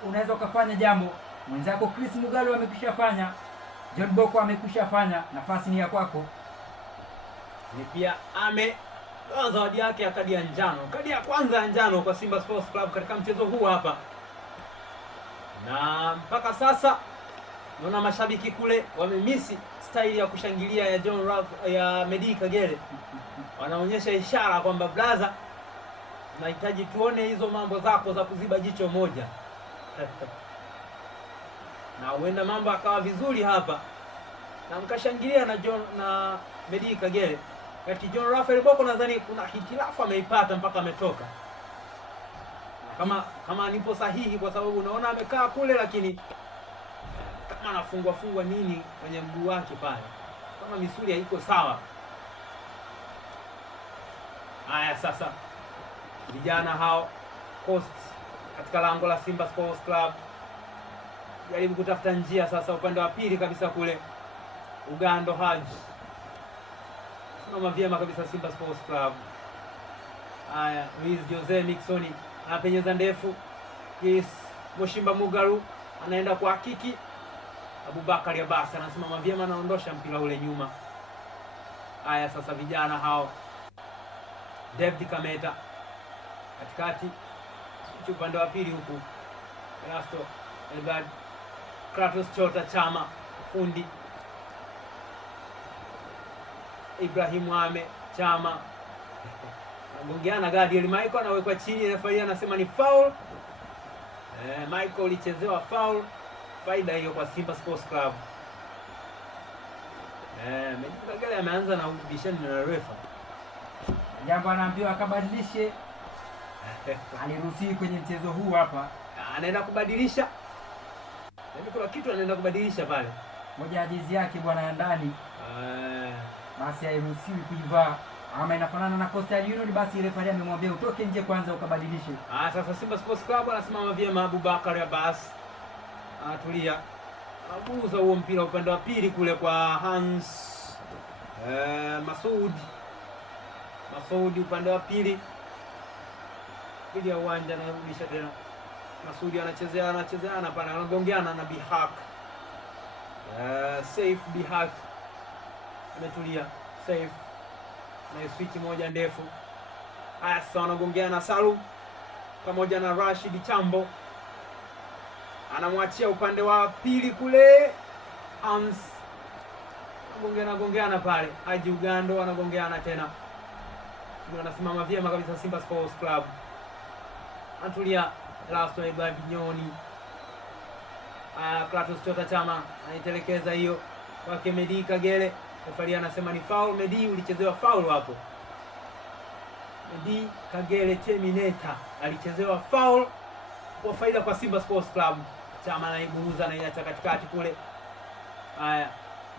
unaweza ukafanya jambo. Mwenzako Chris Mugalu amekwisha fanya, John Boko amekwisha fanya, nafasi ni ya kwako. Ni pia zawadi yake ya kadi ya njano, kadi ya kwanza ya njano kwa Simba Sports Club katika mchezo huu hapa. Na mpaka sasa naona mashabiki kule wamemisi style ya kushangilia ya Medi Kagere. Wanaonyesha ishara kwamba brother, tunahitaji tuone hizo mambo zako za kuziba jicho moja. Na huenda mambo akawa vizuri hapa na mkashangilia na Medi Kagere. Kati John Raphael Boko nadhani kuna hitilafu ameipata mpaka ametoka. Kama nipo sahihi, kwa sababu unaona amekaa kule, lakini kama anafungwa nini kwenye mguu wake pale, kama misuli haiko sawa. Haya, sasa vijana hao Coast katika lango la Simba Sports Club jaribu kutafuta njia sasa upande wa pili kabisa kule. Ugando Haji simama vyema kabisa Simba Sports Club. Haya, Luis Jose Mixoni anapenyeza ndefu. Yes, Moshimba Mugalu anaenda kwa hakiki. Abubakar Abbas anasimama vyema, anaondosha mpira ule nyuma. Haya, sasa vijana hao David Kameta katikati, upande wa pili huku Elasto Edward Kratos Chota Chama fundi Ibrahim Ame Chama anagongeana Gadiel Michael, anawekwa chini, refa anasema ni foul. Michael alichezewa foul, faida hiyo kwa Simba Sports Club. Medi Kagere ameanza na ubishani na refa. Jambo anaambiwa akabadilishe. Aliruhusiwa kwenye mchezo huu hapa. Anaenda kubadilisha. Yaani kuna kitu anaenda kubadilisha pale. Moja ya jezi yake bwana ya ndani. Basi hairuhusiwi kuivaa. Ama inafanana na Coastal Union, basi refa amemwambia utoke nje kwanza ukabadilishe. Sasa Simba Sports Club anasimama vyema. Abubakar Abbas anatulia. Abuza huo mpira upande wa pili kule kwa Hans Masoud upande wa pili ya uwanja, anarudisha tena. Masoud anachezeana pana, anagongeana na Bihak. Safe Bihak ametulia. Safe na switch moja ndefu. Sasa wanagongeana Salum pamoja na Rashid Chambo. Anamwachia upande wa pili kule Hans. Anagongeana pale. Haji Ugando anagongeana tena. Ndio anasimama vyema kabisa Simba Sports Club. Anatulia Lasto Ibrahim Nyoni. Kratos Chota Chama anaitelekeza hiyo kwake Medi Kagere. Refari anasema ni foul. Medi, ulichezewa foul hapo. Medi Kagere Terminator alichezewa foul kwa faida kwa Simba Sports Club. Chama anaiburuza na iacha katikati kule.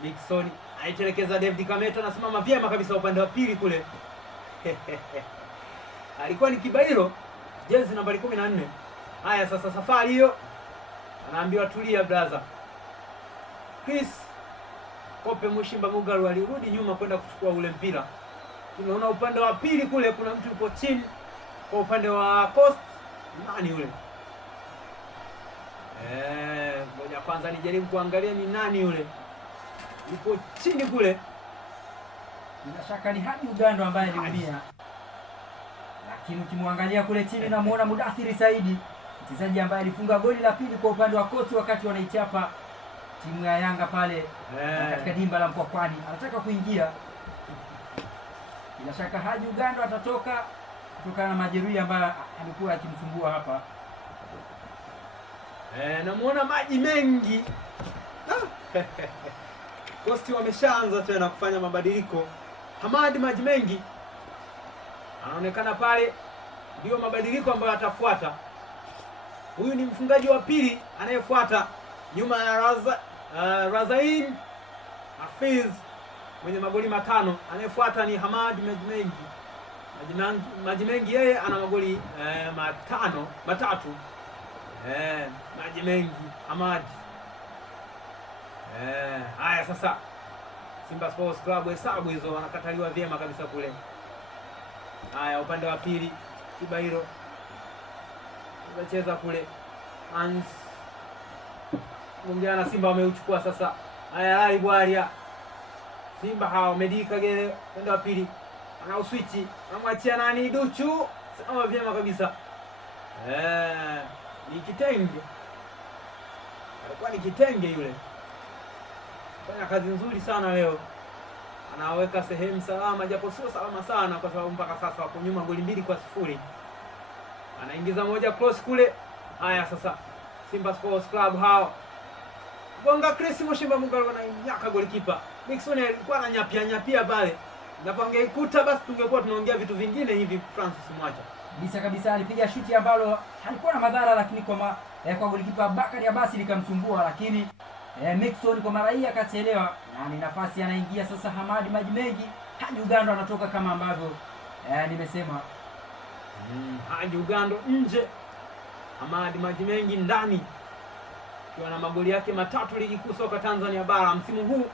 Nixon aitelekeza David Kameto, anasimama vyema kabisa upande wa pili kule. Alikuwa ni Kibairo, jezi nambari 14. Sasa safari hiyo anaambiwa tulia brother. Chris Kope Mushimba Mugaru alirudi nyuma kwenda kuchukua ule mpira. Tunaona upande wa pili kule kuna mtu yupo chini kwa upande wa Coast. Nani yule? Ngoja kwanza nijaribu kuangalia ni nani yule. Yupo chini kule. Bila shaka ni Haji Ugando ambaye aliumia. Lakini ukimwangalia kule chini namuona Mudathiri Saidi, mchezaji ambaye alifunga goli la pili kwa upande wa Coast wakati wanaichapa timu ya Yanga pale katika dimba la Mkwakwani. Anataka kuingia. Bila shaka Haji Ugando atatoka kutokana na majeruhi ambayo alikuwa akimsumbua hapa. Namuona maji mengi. Coast wameshaanza tena kufanya mabadiliko. Hamad maji mengi anaonekana pale, ndio mabadiliko ambayo atafuata. Huyu ni mfungaji wa pili anayefuata nyuma ya Razain Hafiz mwenye magoli 5. Anayefuata ni Hamad maji mengi yeye ana magoli 3. Maji mengi Hamad. Sasa Simba Sports Club hesabu hizo wanakataliwa vyema kabisa kule. Upande wa pili Kibairo anacheza kule. Hans Mungiana Simba wameuchukua sasa. Bwaria Simba hao Medi Kagere upande wa pili ana uswitch, anamwachia nani Duchu. Sawa vyema kabisa. Ni kitenge. Alikuwa ni kitenge yule. Fanya kazi nzuri sana leo. Anaweka sehemu salama, japo sio salama sana kwa sababu mpaka sasa wako nyuma goli 2-0. Anaingiza moja cross kule. Sasa Simba Sports Club hao gonga Chris Mushimba Mugaru na nyaka golikipa. Nixon alikuwa ananyapia pale. Ndipo angeikuta basi tungekuwa tunaongea vitu vingine hivi. Francis Mwacha kabisa alipiga shuti ambalo halikuwa na madhara, lakini kwa golikipa Bakari Abasi likamsumbua, lakini Nixon kwa mara hii akachelewa na ni nafasi anaingia sasa Hamad maji mengi. Haji Ugando anatoka kama ambavyo nimesema. Haji Ugando nje, Hamad maji mengi ndani, akiwa na magoli yake 3 ligi kuu soka Tanzania bara msimu huu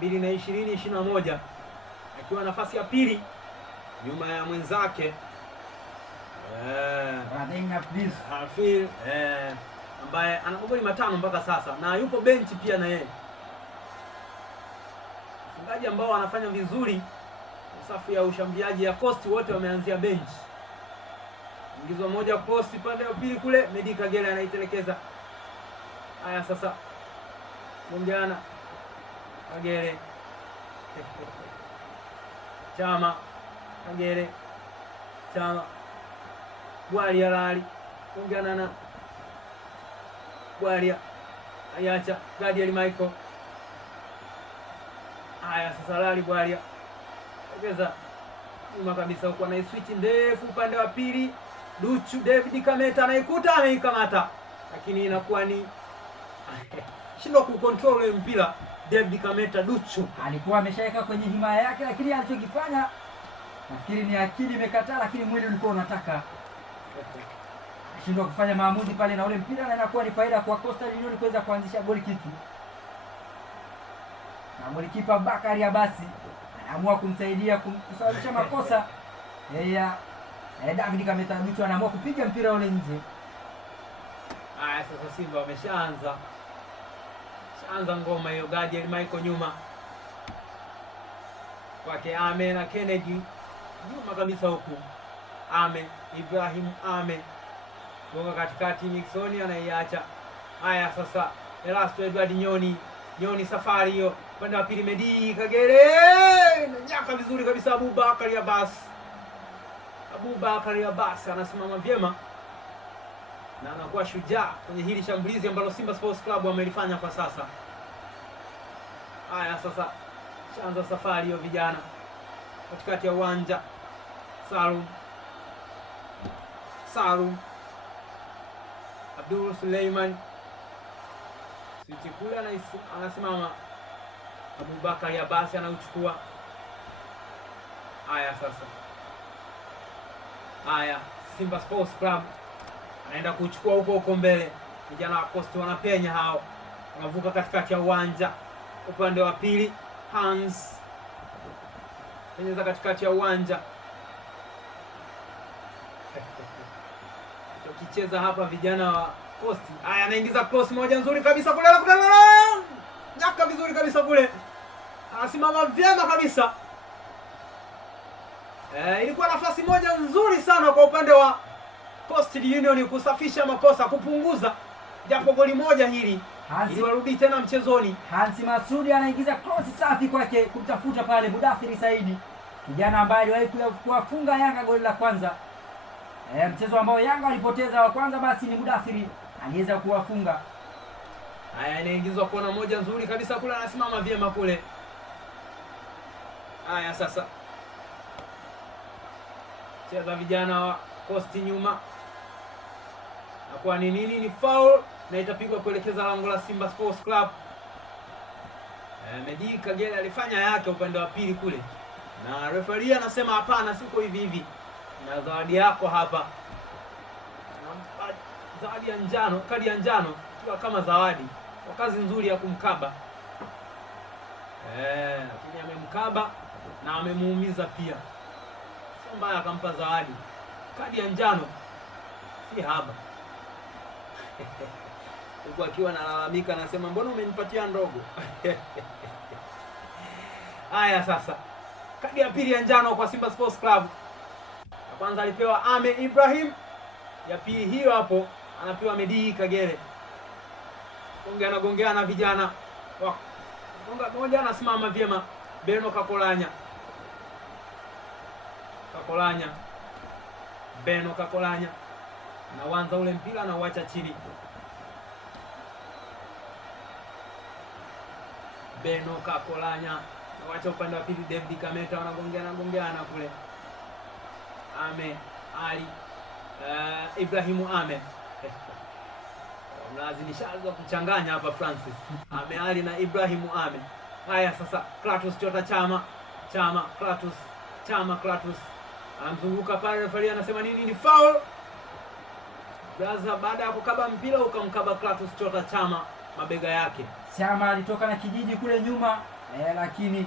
2020-2021, akiwa nafasi ya pili nyuma ya mwenzake Hafil ambaye ana magoli 5 mpaka sasa na yupo benchi pia na yeye. Wafungaji ambao wanafanya vizuri safu ya ushambuliaji ya Coast wote wameanzia benchi. Ingizo moja Coast pande ya pili kule, Medi Kagere anaitelekeza. Sasa Mungiana Kagere Chama Kagere Chama Bwalia Lali Mungiana na Bwalia ayacha Gadiel Michael Haya sasa Lali Bwalia ongeza nyuma kabisa huko, na switch ndefu upande wa pili. Duchu David Kameta anaikuta, ameikamata, lakini inakuwa ni shindwa kucontrol ile mpira. David Kameta Duchu alikuwa ameshaweka kwenye himaya yake, lakini alichokifanya nafikiri ni akili imekataa, lakini mwili ulikuwa unataka. Shindwa kufanya maamuzi pale, na ule mpira na inakuwa ni faida kwa Coastal Union kuweza kuanzisha goli kitu. Na golikipa Bakari Abasi anaamua kumsaidia kusababisha makosa. David Kameta Duchu anaamua kupiga mpira ule nje. Haya sasa Simba wameshaanza ngoma hiyo. Gadiel Michael nyuma kwake Ame na Kennedy nyuma kabisa huku. Ame Ibrahim Ame gonga katikati, Nixon anaiacha. Haya sasa Elasto Edward Nyoni safari hiyo upande wa pili. Medi Kagere nyaka vizuri kabisa. Abubakar Abbas anasimama vyema na anakuwa shujaa kwenye hili shambulizi ambalo Simba Sports Club wamelifanya kwa sasa. Haya sasa shaanza safari hiyo vijana katikati ya uwanja. Salum Abdul Suleiman Sichikula anasimama. Abubakar Abbas anauchukua. Haya sasa Simba Sports Club anaenda kuchukua huko mbele. Vijana wa Coast wanapenya hao, wanavuka katikati ya uwanja upande wa pili. Hans penyeza katikati ya uwanja. Tukicheza hapa vijana wa Coast. Haya, anaingiza cross moja nzuri kabisa kule, nyaka vizuri kabisa kule, anasimama vyema kabisa. Ilikuwa nafasi moja nzuri sana kwa upande wa Coastal Union kusafisha makosa, kupunguza japo goli moja hili ili warudi tena mchezoni. Hansi Masudi anaingiza cross safi kwake kutafuta pale Mudathiri Saidi, kijana ambaye aliwahi kuwafunga Yanga goli la kwanza. Mchezo ambao Yanga walipoteza wa kwanza, basi ni Mudathiri aliweza kuwafunga. Haya, inaingizwa kona moja nzuri kabisa kule, anasimama vyema kule. Haya sasa cheza vijana wa Coast nyuma, na kwa nini ni foul na itapigwa kuelekeza lango la Simba Sports Club. Medi Kagere alifanya yake upande wa pili kule, na referee anasema hapana, siko hivi, na zawadi yako hapa, zawadi ya njano, kadi ya njano ikiwa kama zawadi kwa kazi nzuri ya kumkaba. Lakini amemkaba na amemuumiza pia, sio mbaya akampa zawadi. Kadi ya njano si haba. Huko akiwa analalamika anasema mbona umenipatia ndogo? Haya sasa kadi ya pili ya njano kwa Simba Sports Club. Ya kwanza alipewa Ame Ibrahim, ya pili hiyo hapo anapewa Medi Kagere. Gongeana vijana. Gonga moja, anasimama vyema Beno Kakolanya. Beno Kakolanya anaanza ule mpira na uacha chini. Beno Kakolanya anawacha upande wa pili. David Kameta wanagongeana kule. Ame Ali Ibrahimu Ame mlazimishaanza kuchanganya hapa Francis. Ame Ali na Ibrahimu Ame. Haya sasa Kratos Chota Chama Kratos anamzunguka pale, referee anasema ni foul. Baada ya kukaba mpira ukamkaba Kratos Chota Chama mabega yake. Chama alitoka na kijiji kule nyuma, lakini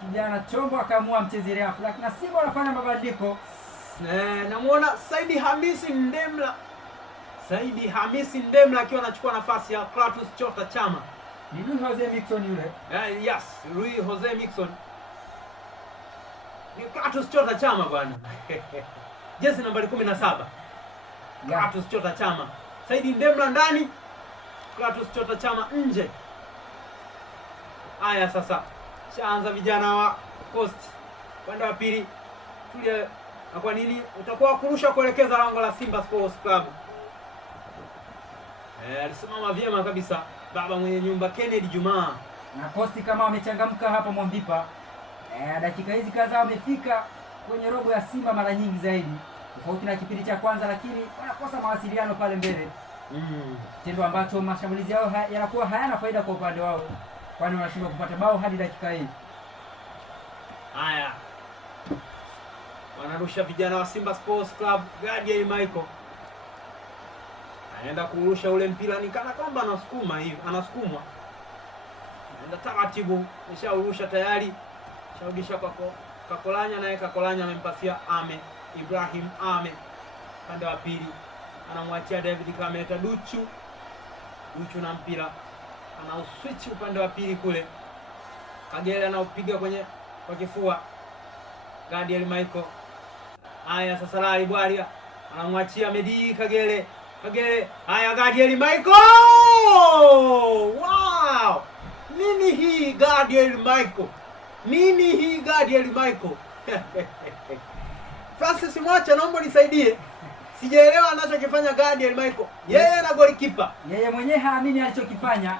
kijana Chombo akaamua mcheze refu, lakini Simba wanafanya mabadiliko. Namuona Saidi Hamisi Ndemla akiwa anachukua nafasi ya Kratos Chota Chama. Ni Rui Jose Mixon yule. Yes, Rui Jose Mixon. Ni Kratos Chota Chama bwana. Jezi nambari 17. Kratos Chota Chama. Saidi Ndemla ndani, Kratos Chota Chama nje. Haya sasa shaanza vijana wa Coast upande wa pili. Tulia, na kwa nini utakuwa kurusha kuelekeza lango la Simba Sports Club. Alisimama vyema kabisa baba mwenye nyumba Kennedy Juma. na Coast kama wamechangamka hapa Mwambipa. Dakika hizi kadhaa wamefika kwenye robo ya Simba mara nyingi zaidi, tofauti na kipindi cha kwanza, lakini wanakosa mawasiliano pale mbele. Kitendo ambacho mashambulizi yao yanakuwa hayana faida kwa upande wao, kwani wanashindwa kupata bao hadi dakika hii. Haya, wanarusha vijana wa Simba Sports Club. Gadiel Michael anaenda kurusha ule mpira, ni kana kwamba anasukumwa, anaenda taratibu, ameshaurusha tayari, sharudisha kwa Kakolanya, naye Kakolanya amempasia Ibrahim Ame pande wa pili, anamwachia David Kameta. Duchu na mpira ana switch upande wa pili kule, Kagere anaupiga kwa kifua. Gadiel Michael, haya sasa Lali Bwalia anamwachia Medi Kagere. Haya, Gadiel Michael, wow! Nini hii Gadiel Michael? Francis Mwacha, naomba nisaidie, sijaelewa anachokifanya Gadiel Michael. Yeye na golikipa, yeye mwenyewe haamini alichokifanya.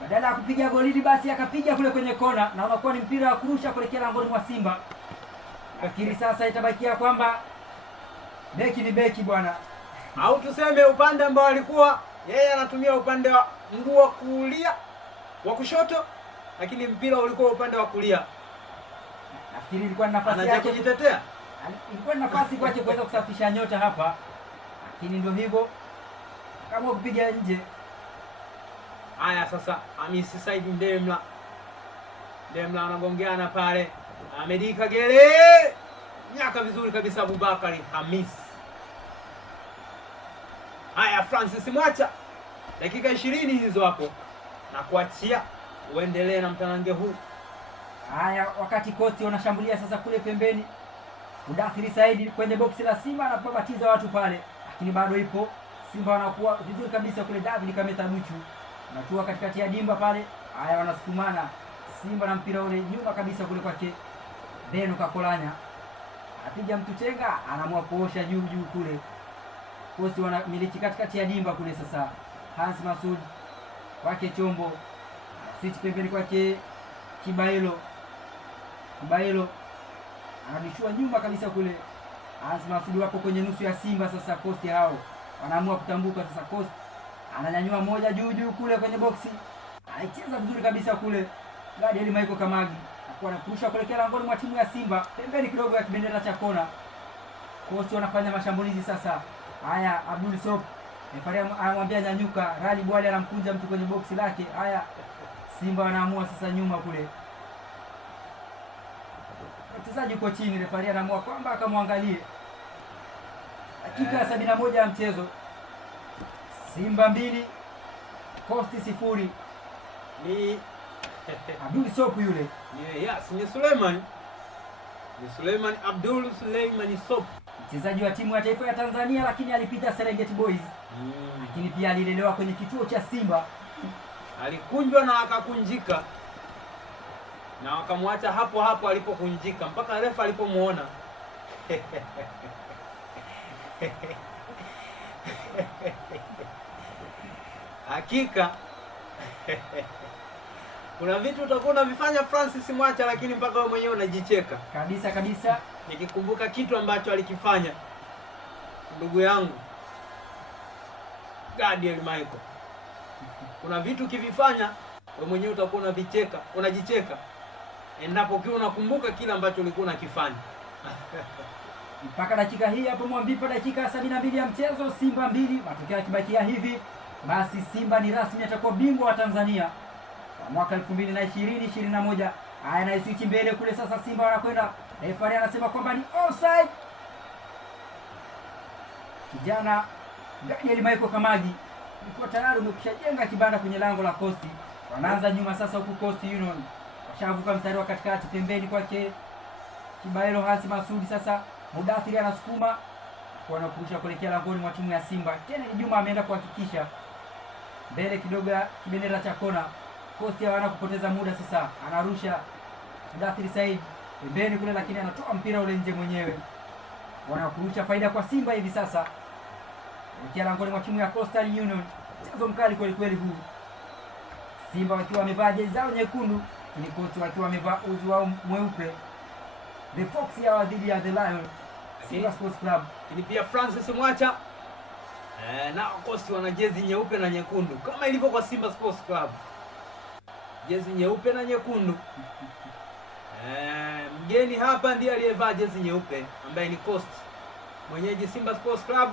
Badala ya kupiga golini, basi akapiga kule kwenye kona, na unakuwa ni mpira wa kurusha kuelekea langoni mwa Simba. Lakini sasa itabakia kwamba beki ni beki bwana, au tuseme upande ambao alikuwa yeye anatumia upande wa mguu wa kulia wa kushoto, lakini mpira ulikuwa upande wa kulia. Nafikiri ilikuwa nafasi yake kujitetea, ilikuwa nafasi kwake kuweza kusafisha nyota hapa, lakini ndio hivyo, kama kupiga nje. Haya sasa, Hamisi Said Ndemla anagongeana pale, Ahmed Kagere nyaka vizuri kabisa Abubakari Hamis. Haya, Francis Mwacha, dakika 20 hizo hapo, na kuachia uendelee na mtanange huu. Haya, wakati Coast wanashambulia sasa kule pembeni, Mudathiri Saidi kwenye boksi la Simba anapobatiza watu pale, lakini bado ipo Simba wanakuwa vizuri kabisa kule. David Kameta Duchu anatua katikati ya dimba pale. Haya, wanasukumana Simba na mpira ule nyuma kabisa kule kwake Beno Kakolanya, apiga mtu chenga, anaamua kuosha juu kule. Coast wanamiliki katikati ya dimba kule sasa. Hans Masud kwake Chombo, switch pembeni kwake Kibailo anabishua nyuma kabisa kule. Hans Masud wapo kwenye nusu ya Simba sasa. Coast hao wanaamua kutambuka sasa. Coast ananyanyua moja juu kule kwenye boksi, anaicheza vizuri kabisa kule. Gadiel Michael Kamagi anakuwa anakurusha kuelekea langoni mwa timu ya Simba, pembeni kidogo ya kibendera cha kona. Coast wanafanya mashambulizi sasa. Haya, Abdul Sop anamwambia nyanyuka, Rali Bwali anamkunja mtu kwenye boksi lake. Haya, Simba wanaamua sasa nyuma kule, mchezaji uko chini, refari anaamua kwamba akamwangalie. Dakika ya 71 ya mchezo, Simba 2 Coast 0. Ni Abdul Sop yule, ni Suleiman Abdul Suleiman Sop, mchezaji wa timu ya taifa ya Tanzania, lakini alipita Serengeti Boys. Lakini pia alilelewa kwenye kituo cha Simba, alikunjwa na akakunjika, na wakamwacha hapo alipokunjika mpaka refa alipomuona. Hakika kuna vitu utakuwa unavifanya Francis Mwacha, lakini mpaka wewe mwenyewe unajicheka kabisa. Nikikumbuka kitu ambacho alikifanya ndugu yangu Gadiel Michael, kuna vitu ukivifanya wewe mwenyewe utakuwa unajicheka endapo ukiwa unakumbuka kile ambacho ulikuwa unakifanya. Mpaka dakika hii hapo Mwambipa, dakika 72 ya mchezo, Simba 2. Matokeo yakibakia hivi, basi Simba ni rasmi atakuwa bingwa wa Tanzania kwa mwaka 2020-2021. Haya, na switch mbele kule sasa, Simba wanakwenda, refa anasema kwamba ni offside. Kijana Gadiel Michael Kamagi alikuwa tayari umekishajenga kibanda kwenye lango la Coast. Wanaanza nyuma sasa, huku Coast Union washavuka mstari wa katikati, pembeni kwake Kibailo Hans Masudi. Sasa Mudathiri anasukuma kwa kurusha kuelekea langoni mwa timu ya Simba. Tena ni Juma ameenda kuhakikisha mbele kidogo ya kibendera cha kona. Coast hawana kupoteza muda sasa, anarusha Mudathiri Said pembeni kule, lakini anatoa mpira ule nje mwenyewe. Wanakurusha faida kwa Simba hivi sasa kuelekea langoni mwa timu ya Coastal Union. Mchezo mkali kweli huu. Simba wakiwa wamevaa jezi zao nyekundu, ni Coast wakiwa wamevaa uzi wao mweupe. The Fox hawa dhidi ya The Lion, Simba Sports Club. Lakini pia Francis Mwacha na Coast wana jezi nyeupe na nyekundu kama ilivyo kwa Simba Sports Club. Jezi nyeupe na nyekundu. Mgeni hapa ndiye aliyevaa jezi nyeupe ambaye ni Coast. Mwenyeji Simba Sports Club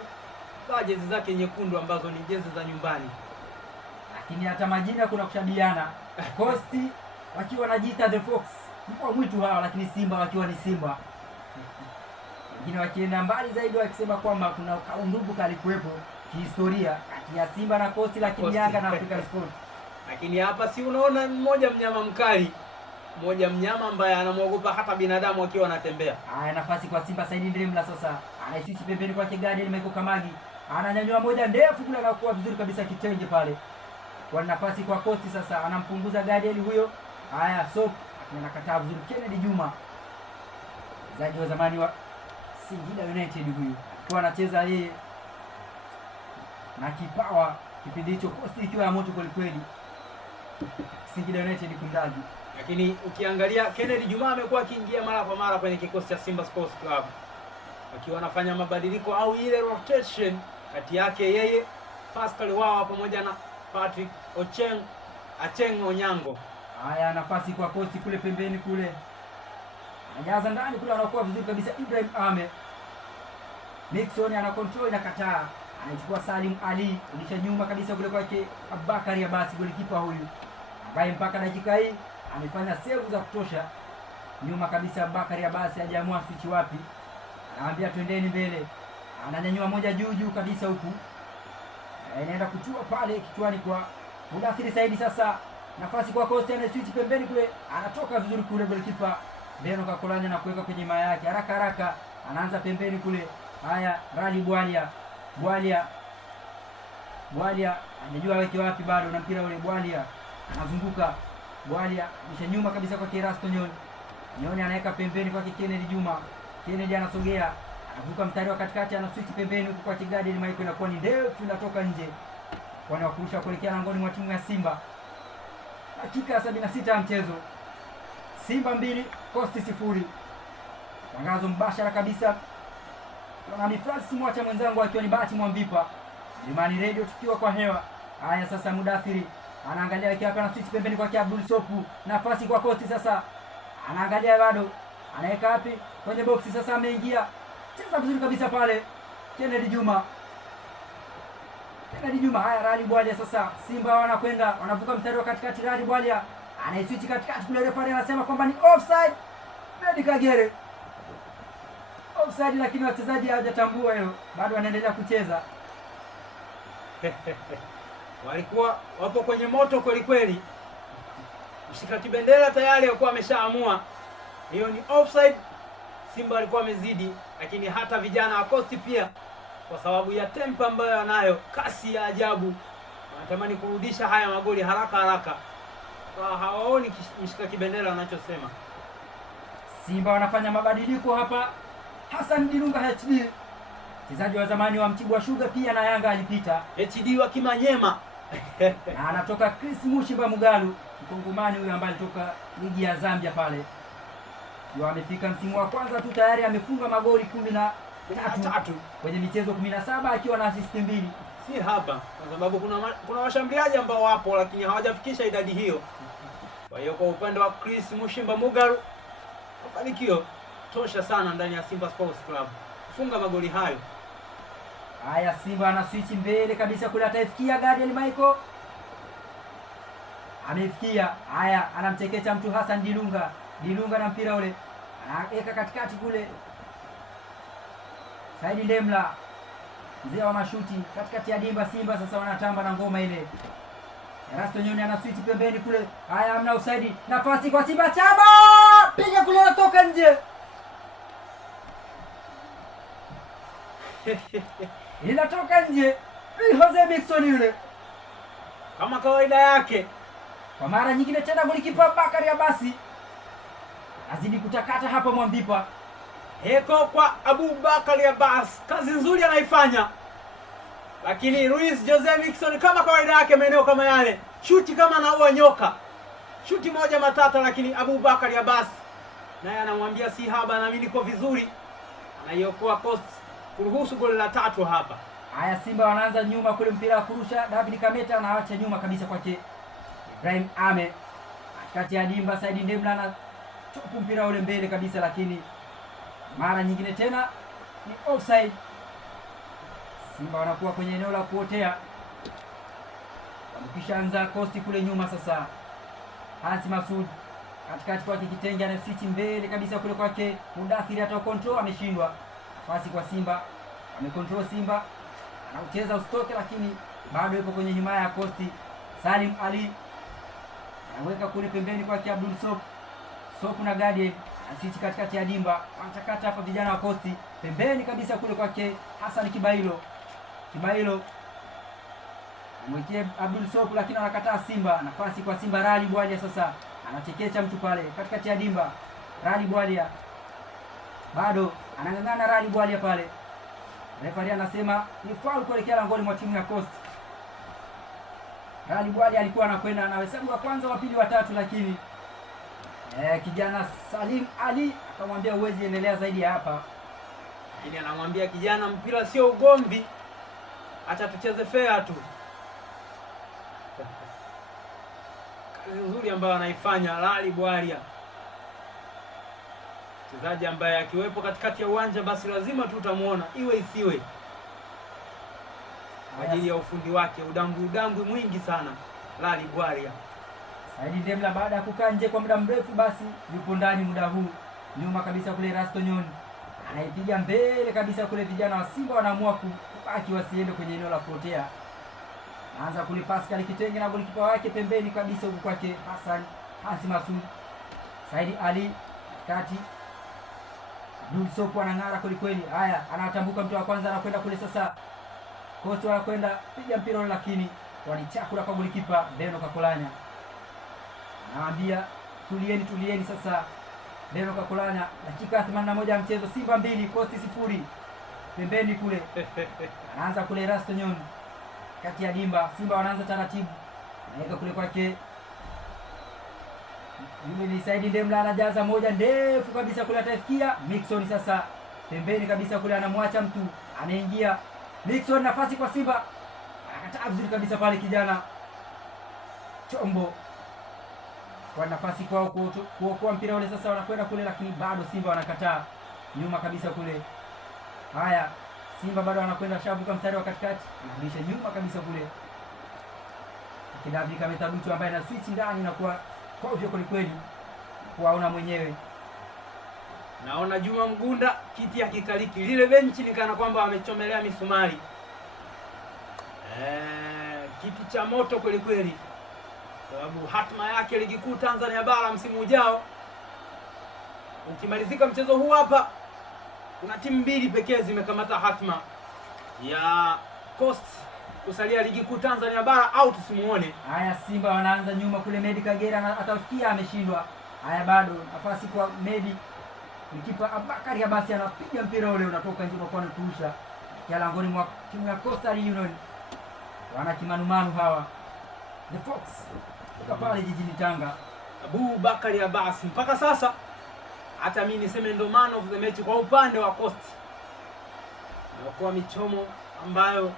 vaa jezi zake nyekundu ambazo ni jezi za nyumbani. Lakini hata majina kuna kushabiana. Coast wakiwa wanajiita The Fox, kwa mwitu hawa, lakini Simba wakiwa ni Simba. Wengine wakienda mbali zaidi wakisema kwamba kuna kaundugu kalikuwepo kihistoria kati ya Simba na Coast, lakini Yanga na African Sport. Lakini hapa si unaona mmoja mnyama mkali, mmoja mnyama ambaye anamwogopa hata binadamu akiwa anatembea. Haya, nafasi kwa Simba. Saidi Ndemla sasa anaishichi pembeni kwa Kigadi, Michael Kamagi ananyanyua moja ndefu kule, anakuwa vizuri kabisa kitenge pale. Kwa nafasi kwa Coast sasa, anampunguza Gadiel huyo. Haya, so anakataa vizuri Kennedy Juma, mchezaji wa zamani wa Singida United huyu, kwa anacheza yeye na kipawa kipindi hicho, Coast ikiwa ya moto kweli kweli, Singida United kundaji. Lakini ukiangalia Kennedy Juma amekuwa akiingia mara kwa mara kwenye kikosi cha Simba Sports Club, akiwa anafanya mabadiliko au ile rotation kati yake yeye, Pascal Wawa pamoja na Patrick Acheng Onyango. Haya, nafasi kwa Coast kule pembeni kule, anajaza ndani kule, anakuwa vizuri kabisa Ibrahim Ame. Nixon ana control, inakataa, anachukua Salim Ali, ulisha nyuma kabisa kule kwake Abubakari Abasi, golikipa huyu ambaye mpaka dakika hii amefanya save za kutosha. Nyuma kabisa Abubakari Abasi hajaamua switch wapi, anaambia twendeni mbele, ananyanyua moja juu kabisa huku, inaenda kutua pale kichwani kwa Mudathiri Saidi. Sasa nafasi kwa Coast, ana switch pembeni kule, anatoka vizuri kule golikipa Beno Kakolanya na kuweka kwenye maya yake haraka, anaanza pembeni kule. Haya, Rali Bwalia anajua weke wapi, bado na mpira ule. Bwalia anazunguka, Bwalia kisha nyuma kabisa kwa Erasto Nyoni anaweka pembeni kwa Kennedy Juma. Kennedy anasogea, anavuka mstari wa katikati, ana switch pembeni huko kwa Kigadi, Michael inakuwa ni ndefu, inatoka nje, kwani wakurusha kuelekea langoni mwa timu ya Simba. Dakika 76 ya mchezo, Simba 2 Coast 0. Tangazo mbashara kabisa na ni Francis Mwacha mwenzangu akiwa ni Bahati Mwamvipa, Imani Radio tukiwa kwa hewa. Haya, sasa Mudathiri anaangalia wiki hapa na switch pembeni kwa Abdul Sopu, nafasi kwa Coast sasa, anaangalia bado, anaweka wapi kwenye boxi sasa, ameingia, cheza vizuri kabisa pale Kennedy Juma. Haya, Rali Bwalia sasa, Simba wanakwenda, wanavuka mstari wa katikati, Rali Bwalia anaiswitch katikati kule, referee anasema kwamba ni offside. Medi Kagere offside, lakini wachezaji hawajatambua hilo, bado wanaendelea kucheza. Walikuwa wapo kwenye moto kweli kweli. Mshika kibendera tayari alikuwa ameshaamua hiyo ni offside. Simba walikuwa wamezidi, lakini hata vijana wa Coast pia kwa sababu ya tempo ambayo anayo, kasi ya ajabu, wanatamani kurudisha haya magoli haraka. Kwa hawaoni mshika kibendera anachosema. Simba wanafanya mabadiliko hapa. Hassan Dilunga HD, mchezaji wa zamani wa Mtibwa Sugar pia na Yanga alipita, HD wa Kimanyema. Na anatoka Chris Mushimba Mugalu, Mkongomani huyo ambaye alitoka ligi ya Zambia pale. Ndio amefika msimu wa kwanza tu tayari amefunga magoli 13 kwenye michezo 17 akiwa na assist 2. Si hapa kwa sababu kuna washambuliaji ambao wapo lakini hawajafikisha idadi hiyo. Kwa hiyo kwa upande wa Chris Mushimba Mugalu, mafanikio tosha sana ndani ya Simba Sports Club kufunga magoli hayo. Haya, Simba ana switch mbele kabisa kule, ataifikia Gadiel Michael, amefikia. Haya, anamchekecha mtu Hassan Dilunga na mpira ule anaweka katikati kule, Saidi Ndemla mzee wa mashuti katikati ya dimba. Simba sasa wanatamba na ngoma ile. Erasto Nyoni ana switch pembeni kule. Haya, amna offside, nafasi kwa Simba, Chama piga kule, anatoka nje. Inatoka nje. Jose Mixon yule kama kawaida yake. Kwa mara nyingine tena golikipa Bakari Abasi azidi kutakata hapa Mwamvipa. Heko kwa Abubakari Abbas, kazi nzuri anaifanya. Lakini Luis Jose Mixon kama kawaida yake maeneo kama yale shuti kama anaua nyoka, shuti moja matata, lakini Abubakari Abbas naye anamwambia si haba, na mimi niko vizuri, anaiokoa Coast kuruhusu goli la 3 hapa. Haya, Simba wanaanza nyuma kule, mpira wa kurusha, David Kameta anaacha nyuma kabisa kwake Ibrahim Ame, kati ya Dimba Saidi Ndemla na chopu mpira ule mbele kabisa, lakini mara nyingine tena ni offside. Simba wanakuwa kwenye eneo la kuotea, wamekishaanza Coast kule nyuma. Sasa Hansi Masud katikati kwake Kitenge na switch mbele kabisa kule kwake Mudathiri, hata control ameshindwa. Nafasi kwa Simba, amecontrol Simba, anaucheza usitoke, lakini bado yupo kwenye himaya ya Coast. Salim Ali anaweka kule pembeni kwake Abdul Sopu na Gadi, switch katikati ya Dimba, anachakata hapa vijana wa Coast pembeni kabisa kule kwake Hassan Kibailo mwekee Abdul Sopu, lakini anakataa Simba. Nafasi kwa Simba, Rali Bwalia sasa anachekecha mtu pale katikati ya Dimba. Rali Bwalia bado anang'ang'ana, Rali Bwalia pale, refari anasema ni foul kuelekea langoni mwa timu ya Coast. Rali Bwalia alikuwa anakwenda na hesabu wa kwanza, wa pili, wa tatu, lakini kijana Salim Ali akamwambia uwezi endelea zaidi ya hapa. Lakini anamwambia kijana, mpira sio ugomvi, acha tucheze fair tu. Kazi nzuri ambayo anaifanya Rali Bwalia, mchezaji ambaye akiwepo katikati ya uwanja basi lazima tu utamuona iwe isiwe, kwa ajili ya ufundi wake, udambu mwingi sana Rali Bwalia. Saidi Ndemla baada ya kukaa nje kwa muda mrefu, basi yupo ndani muda huu. Nyuma kabisa kule Rasto Nyoni anaipiga mbele kabisa kule, vijana wa Simba wanaamua kubaki wasiende kwenye eneo la kuotea. Anaanza kule Pascal Kitenge na golikipa wake pembeni kabisa huko kwake Hansi Masud. Saidi Ali kati, Abdul Sopu anang'ara kweli kweli. Haya, anatambuka mtu wa kwanza, anakwenda kule sasa. Coast wanakwenda piga mpira ule, lakini walichakula kwa golikipa Beno Kakolanya. Anawaambia tulieni sasa. Beno Kakolanya, dakika 81 ya mchezo, Simba 2 Coast 0. Pembeni kule anaanza kule Rasto Nyoni kati ya Dimba. Simba wanaanza taratibu, anaweka kule kwake, yule ni Saidi Ndemla, anajaza moja ndefu kabisa kule, atafikia Mixon. Sasa pembeni kabisa kule anamwacha mtu, anaingia Mixon, nafasi kwa Simba, anakataa vizuri kabisa pale kijana Chombo, kwa nafasi kwao kuokoa mpira ule. Sasa wanakwenda kule, lakini bado Simba wanakataa nyuma kabisa kule. Haya, Simba bado wanakwenda shabuka mstari wa katikati, anarudisha nyuma kabisa kule. Kidavi Kametabutu ambaye na switch ndani na kwa ovyo kweli kweli, kuwaona mwenyewe. Naona Juma Mgunda kiti akikaliki, lile benchi ni kana kwamba amechomelea misumari. Kiti cha moto kweli kweli, sababu hatma yake ligi kuu Tanzania bara msimu ujao. Ukimalizika mchezo huu hapa, kuna timu mbili pekee zimekamata hatma ya Coast kusalia ligi kuu Tanzania bara au tusimuone. Haya, Simba wanaanza nyuma kule, Medi Kagera atafikia, ameshindwa. Haya, bado nafasi kwa Medi, mkipa Abubakari Abasi anapiga mpira ule unatoka nje kwa kurusha kia langoni mwa timu ya Coastal Union. Wana kimanumanu hawa The Fox kutoka pale jijini Tanga. Abubakari Abasi mpaka sasa hata mimi niseme ndo man of the match kwa upande wa Coast. Kwa michomo ambayo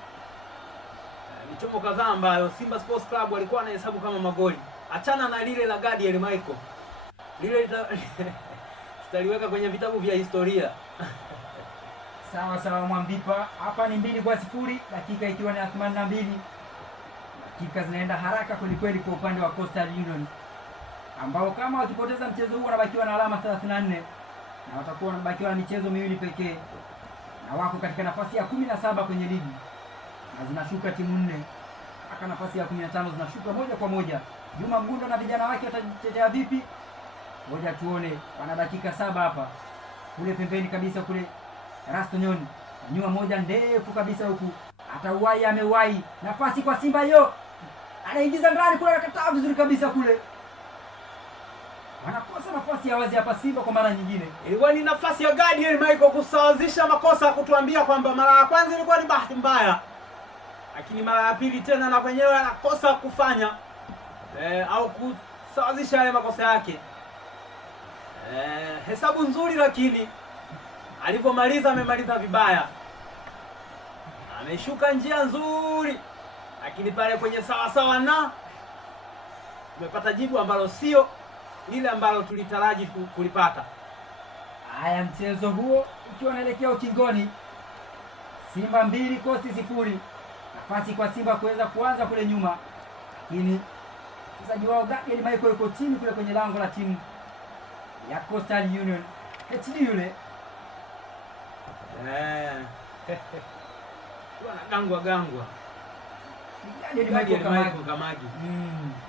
michomo kadhaa ambayo Simba Sports Club walikuwa wanahesabu kama magoli. Achana na lile la Gadiel Michael. Lile tutaliweka kwenye vitabu vya historia. Sawa Mwambipa, hapa ni 2-0, dakika ikiwa ni 82. Dakika zinaenda haraka kweli kweli kwa upande wa Coastal Union, ambao kama wakipoteza mchezo huu wanabakiwa na alama 34 na watakuwa wanabakiwa na michezo miwili pekee, na wako katika nafasi ya 17 kwenye ligi, na zinashuka timu 4 mpaka nafasi ya 15 zinashuka moja kwa moja. Juma Mgunda na vijana wake watajitetea vipi? Ngoja tuone. Wana dakika 7 hapa. Kule pembeni kabisa kule Rasto Nyoni, nyuma moja ndefu kabisa huku, atauwai, amewai, nafasi kwa Simba hiyo, anaingiza ndani kule, anakataa vizuri kabisa kule. Wanakosa nafasi ya wazi hapa Simba kwa mara nyingine. Ilikuwa ni nafasi ya Gadiel Michael kusawazisha makosa, kutuambia kwamba mara ya kwanza ilikuwa ni bahati mbaya, lakini mara ya pili tena na wenyewe anakosa kufanya. au kusawazisha yale makosa yake. Hesabu nzuri, lakini alivyomaliza amemaliza vibaya. Ameshuka njia nzuri, lakini pale kwenye sawa na tumepata jibu ambalo sio lile ambalo tulitaraji kulipata. Haya, mchezo huo ukiwa unaelekea ukingoni, Simba 2 Coast 0. Nafasi kwa Simba kuweza kuanza kule nyuma, lakini mchezaji wao Gadiel Michael yuko chini kule kwenye lango la timu ya Coastal Union. HD yule gangwa Gadiel Michael Kamagi.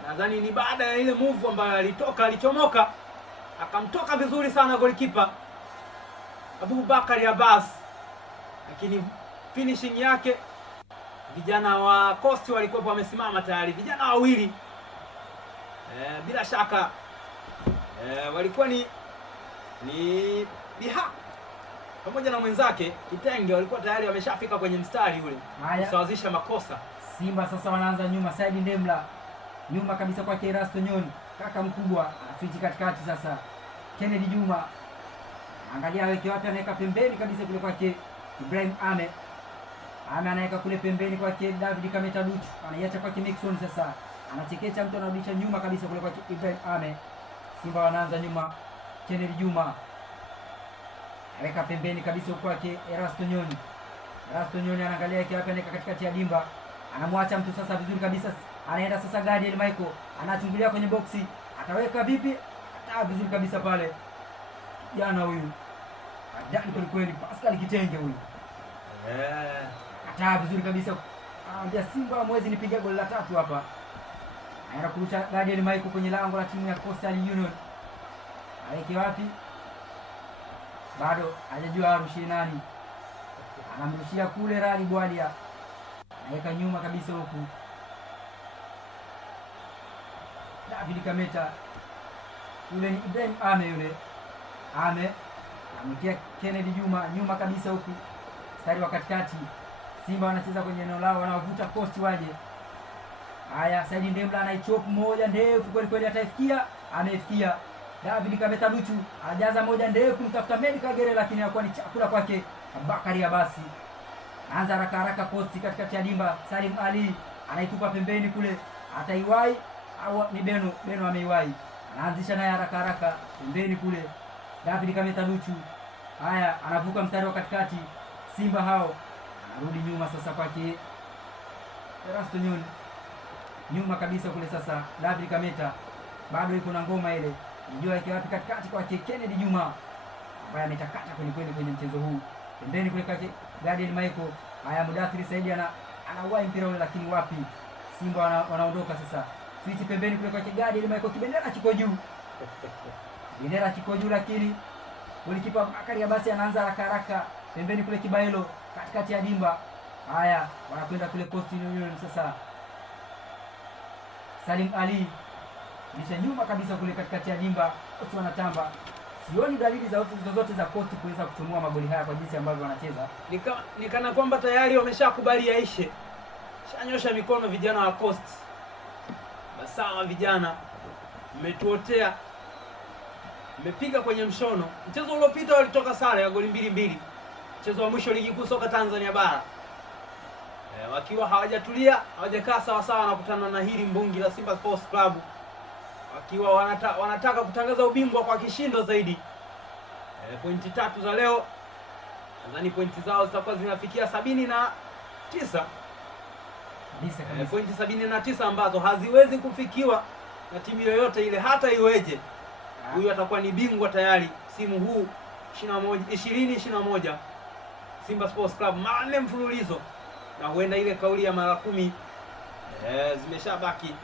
Nadhani ni baada ya ile move ambayo alichomoka akamtoka vizuri sana golikipa Abubakar Abbas, lakini finishing yake, vijana wa Coast walikuwa wamesimama tayari, vijana wawili bila shaka walikuwa ni Biha pamoja na mwenzake Kitenge, walikuwa tayari wameshafika kwenye mstari ule kusawazisha makosa. Simba sasa wanaanza nyuma, Saidi Ndemla nyuma kabisa kwa Erasto Nyoni, kaka mkubwa anafichi katikati. Sasa Kennedy Juma angalia weke wapi, anaweka pembeni kabisa kule kwake Ibrahim Ame anaweka kule pembeni kwake David Kameta Duchu, anaiacha kwake Mixon. Sasa anachekecha mtu, anarudisha nyuma kabisa kule kwake Ibrahim Ame. Simba wanaanza nyuma, Kennedy Juma anaweka pembeni kabisa kwake Erasto Nyoni. Erasto Nyoni anaangalia weke wapi, anaweka katikati ya dimba, anamwacha mtu sasa vizuri kabisa, anaenda sasa Gadiel Michael anachungulia kwenye boksi, ataweka vipi? Vizuri kabisa pale jana huyu ajani kweli Pascal Kitenge huyu ataa vizuri kabisa, anambia Simba mwezi nipiga goli la 3 hapa. Anaenda kurusha Gadiel Michael kwenye lango la timu ya Coastal Union, aweke wapi? Bado hajajua arushie nani, anamrushia kule Rali Bwalia, anaweka nyuma kabisa huku David Kameta, yule ni Ibrahim Ame, yule Ame amkia Kennedy Juma nyuma kabisa huku mstari wa katikati. Simba wanacheza kwenye eneo lao, wanavuta Coast waje. Haya, Saidi Ndemla anaichop moja ndefu kweli kweli, ataifikia, amefikia. David Kameta Duchu anajaza moja ndefu mtafuta Medi Kagere, lakini hakuwa ni chakula kwake Abubakar Abbas. Anza haraka Coast katikati ya dimba, Salim Ali anaitupa pembeni kule, ataiwai au ni Beno ameiwai, anaanzisha naye haraka pembeni kule David Kameta Duchu. Haya, anavuka mstari wa katikati, Simba hao anarudi nyuma sasa kwake Erasto Nyoni, nyuma kabisa kule sasa David Kameta bado yuko na ngoma ile, unajua yake wapi? Katikati kwake Kennedy Juma ambaye ametakata kwenye mchezo huu, pembeni kule kwake Gadiel Michael. Haya, Mudathiri Saidi anauwai mpira ule, lakini wapi? Simba wanaondoka sasa, switch pembeni kule kwake Gadiel Michael, kibendera kiko juu bendera kiko juu, lakini golikipa Bakari Abasi anaanza haraka pembeni kule Kibailo katikati ya dimba. Haya, wanakwenda kule Coastal Union sasa, Salim Ali nisha nyuma kabisa kule katikati ya dimba, Coast wanatamba. Sioni dalili zozote za Coast kuweza kutumua magoli haya kwa jinsi ambavyo wanacheza. Nikana kwamba tayari wameshakubali yaishe, shanyosha mikono vijana wa Coast. Sawa vijana, mmetuotea, mmepiga kwenye mshono. Mchezo uliopita walitoka sare ya goli 2-2, mchezo wa mwisho ligi kuu soka Tanzania bara, wakiwa hawajatulia, hawajakaa sawa sawa, wanakutana na hili mbungi la Simba Sports Club, wakiwa wanataka kutangaza ubingwa kwa kishindo zaidi. Pointi 3 za leo, nadhani pointi zao zitakuwa zinafikia 79 pointi 79 ambazo haziwezi kufikiwa na timu yoyote ile, hata iweje. Huyu atakuwa ni bingwa tayari msimu huu 2021 Simba Sports Club, 4 mfululizo, na huenda ile kauli ya mara 10 zimeshabaki.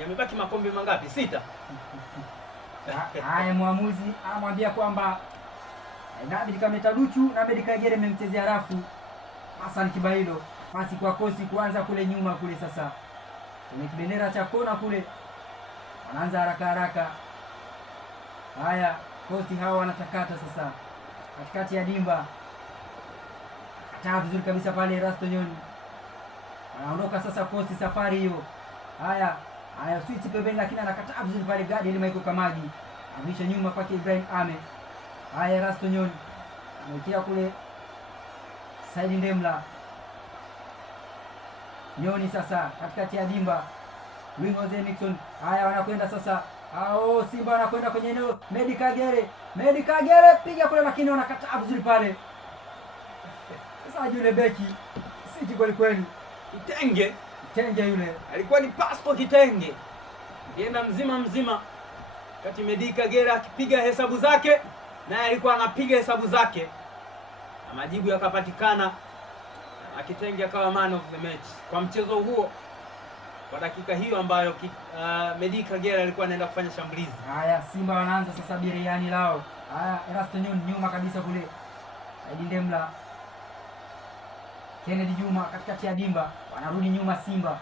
Yamebaki makombe mangapi? 6. Haya, mwamuzi anamwambia kwamba David Kameta Duchu na Medi Kagere mmemchezea rafu Hassan Kibailo. Pasi kwa Kosi kuanza kule nyuma kule sasa, kwenye kibendera cha kona kule, wanaanza haraka. Haya, Kosi hawa wanatakata sasa katikati ya dimba, kataa vizuri kabisa pale Erasto Nyoni. Wanaondoka sasa Kosi, safari hiyo Haya switch pembeni, lakini anakataa vizuri pale gadi ili Michael Kamagi amisha nyuma kwake Ibrahim Ame. Haya Erasto Nyoni amekia kule Saidi Ndemla. Nyoni sasa katikati ya dimba, Wing Jose Nixon. Haya wanakwenda sasa, Simba wanakwenda kwenye eneo, Medi Kagere piga kule, lakini wanakataa vizuri pale. Sasa yule beki siki kweli Kitenge yule alikuwa ni Pasco Kitenge, ndienda mzima kati Medi Kagere akipiga hesabu zake, naye alikuwa anapiga hesabu zake na majibu yakapatikana, na Kitenge akawa man of the match kwa mchezo huo, kwa dakika hiyo ambayo Medi Kagere alikuwa anaenda kufanya shambulizi. Haya Simba wanaanza sasa biriani lao. Haya Erasto Nyoni nyuma kabisa kule, Saidi Ndemla, Kennedy Juma katikati ya dimba, wanarudi nyuma Simba.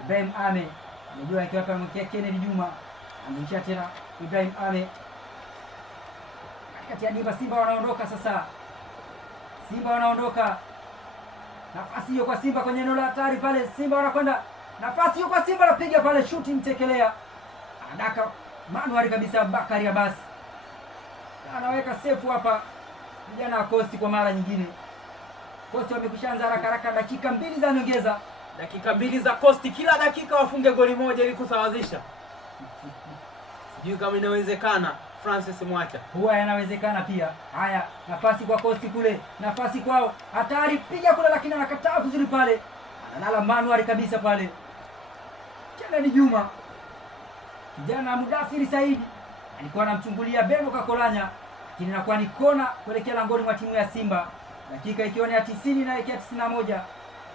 Ibrahim Ame anajua akiwa hapa mkia Kennedy Juma, amemshia tena Ibrahim Ame katikati ya dimba. Simba wanaondoka sasa, nafasi hiyo kwa Simba kwenye eneo la hatari pale. Simba wanakwenda, nafasi hiyo kwa Simba, anapiga pale shuti mtekelea, anadaka manuari kabisa. Bakari Abbas anaweka sefu hapa, vijana wa Coast kwa mara nyingine. Coast wamekushaanza haraka, dakika 2 za nyongeza, dakika 2 za Coast, kila dakika wafunge goli moja ili kusawazisha. Sijui kama inawezekana, Francis Mwacha. Huwa yanawezekana pia. Haya nafasi kwa Coast kule, nafasi kwao, hatari, piga kule, lakini anakataa vizuri pale, analala manuari kabisa pale. Kennedy Juma, kijana Mudafiri Saidi alikuwa anamchungulia Beno Kakolanya, lakini inakuwa ni kona kuelekea langoni mwa timu ya Simba. Dakika ikiwa ni ya 90 na ikiwa 91,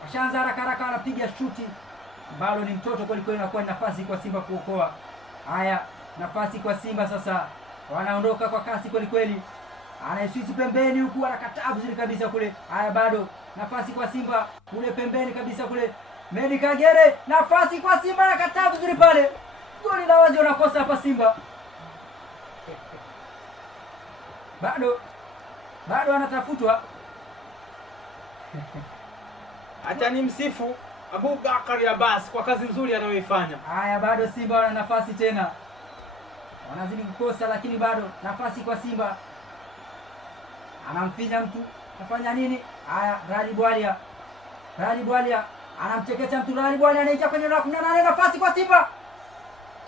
ashaanza haraka anapiga shuti ambalo ni mtoto kweli, inakuwa ni nafasi kwa Simba kuokoa. Haya nafasi kwa Simba sasa, wanaondoka kwa kasi kweli, anaiswitch pembeni huku, anakataa vizuri kabisa kule. Haya bado nafasi kwa Simba kule pembeni kabisa kule, Medi Kagere, nafasi kwa Simba, anakataa vizuri pale. Goli la wazi wanakosa hapa Simba. Bado anatafutwa. Acha ni msifu Abubakar Abbas kwa kazi nzuri anayoifanya. Haya bado Simba wana nafasi tena, wanazidi kukosa, lakini bado nafasi kwa Simba. Anamfinya mtu, afanya nini? Haya Rali Bwalia anamchekecha mtu, Rali Bwalia anaingia kwenye 18, nafasi kwa Simba.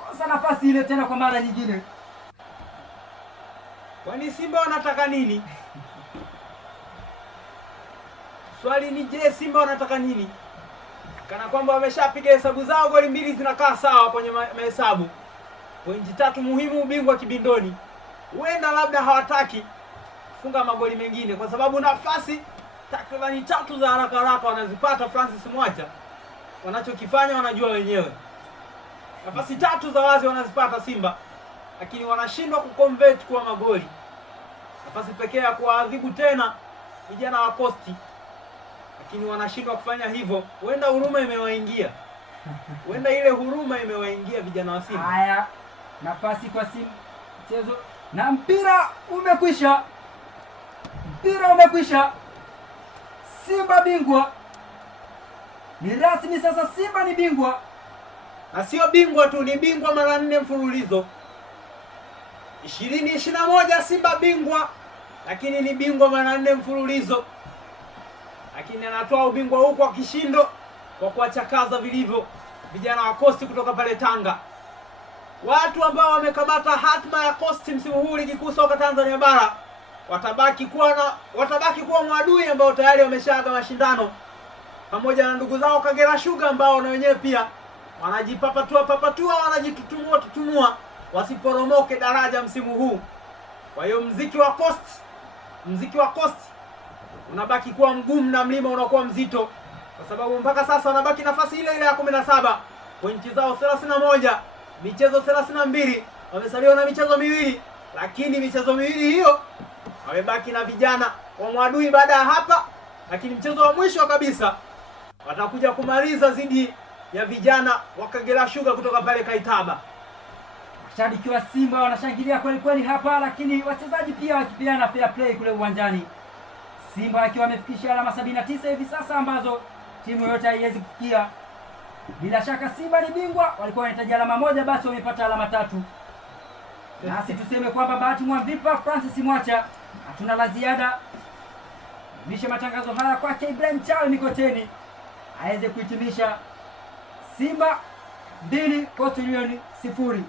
Kosa nafasi ile tena kwa mara nyingine. Kwani Simba wanataka nini? Swali ni je, Simba wanataka nini? Kana kwamba wameshapiga hesabu zao, goli 2 zinakaa sawa kwenye mahesabu. Pointi 3 muhimu, ubingwa kibindoni. Huenda labda hawataki kufunga magoli mengine, kwa sababu nafasi takribani 3 za haraka wanazipata Francis Mwacha. Wanachokifanya wanajua wenyewe. Nafasi 3 za wazi wanazipata Simba, lakini wanashindwa kuconvert kuwa magoli. Nafasi pekee ya kuadhibu tena vijana wa Coast, lakini wanashindwa kufanya hivyo. Huenda huruma imewaingia. Huenda ile huruma imewaingia vijana wa Simba. Haya nafasi kwa Simba, mchezo na mpira umekwisha. Simba bingwa. Ni rasmi sasa, Simba ni bingwa. Na sio bingwa tu, ni bingwa mara 4 mfululizo. 2021 Simba bingwa, lakini ni bingwa mara 4 mfululizo. Lakini anatoa ubingwa huu kwa kishindo, kwa kuwachakaza vilivyo vijana wa Coast kutoka pale Tanga. Watu ambao wamekamata hatma ya Coast msimu huu ligi kuu soka Tanzania bara watabaki kuwa maadui ambao tayari wameshaaga mashindano, pamoja na ndugu zao Kagera Sugar ambao na wenyewe pia wanajipapatua wanajitutumua wasiporomoke daraja msimu huu. Kwa hiyo mziki wa Coast unabaki kuwa mgumu na mlima unakuwa mzito, kwa sababu mpaka sasa wanabaki nafasi ile ya 17, pointi zao 31, michezo 32, wamesaliwa na michezo 2, lakini michezo 2 hiyo wamebaki na vijana wa Mwadui baada ya hapa, lakini mchezo wa mwisho kabisa watakuja kumaliza dhidi ya vijana wa Kagera Sugar kutoka pale Kaitaba. Mashabiki wa Simba wanashangilia kweli hapa, lakini wachezaji pia wakipiana fair play kule uwanjani. Simba akiwa amefikisha alama 79 hivi sasa ambazo timu yote haiwezi kufikia. Bila shaka Simba ni bingwa, walikuwa wanahitaji alama moja, basi wamepata alama 3. Nasi tuseme kwamba Bahati Mwamvipa, Francis Mwacha, hatuna la ziada. Nishe matangazo haya kwake Ibrahim Chawe Mikoteni aweze kuhitimisha. Simba 2 Coastal Union 0.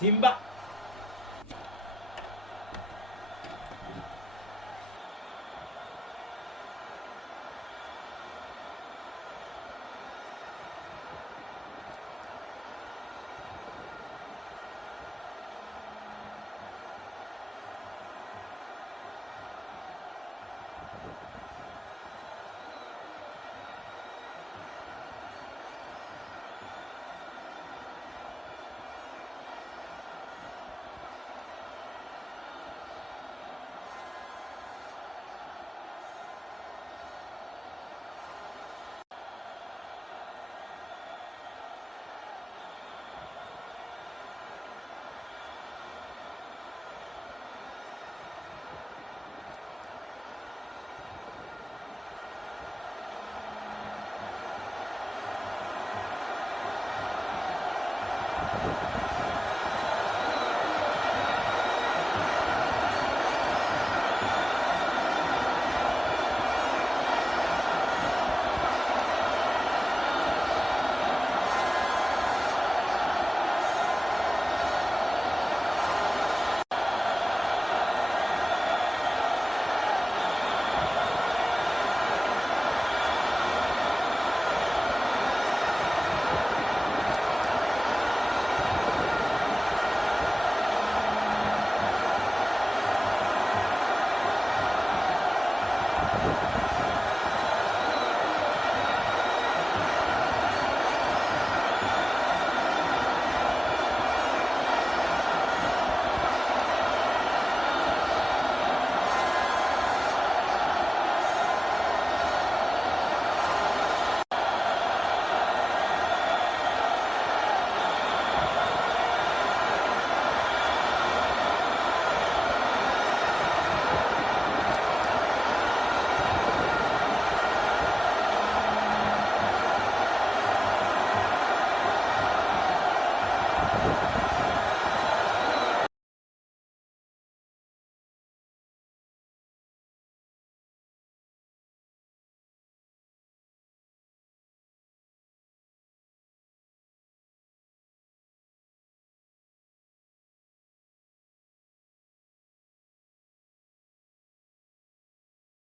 Simba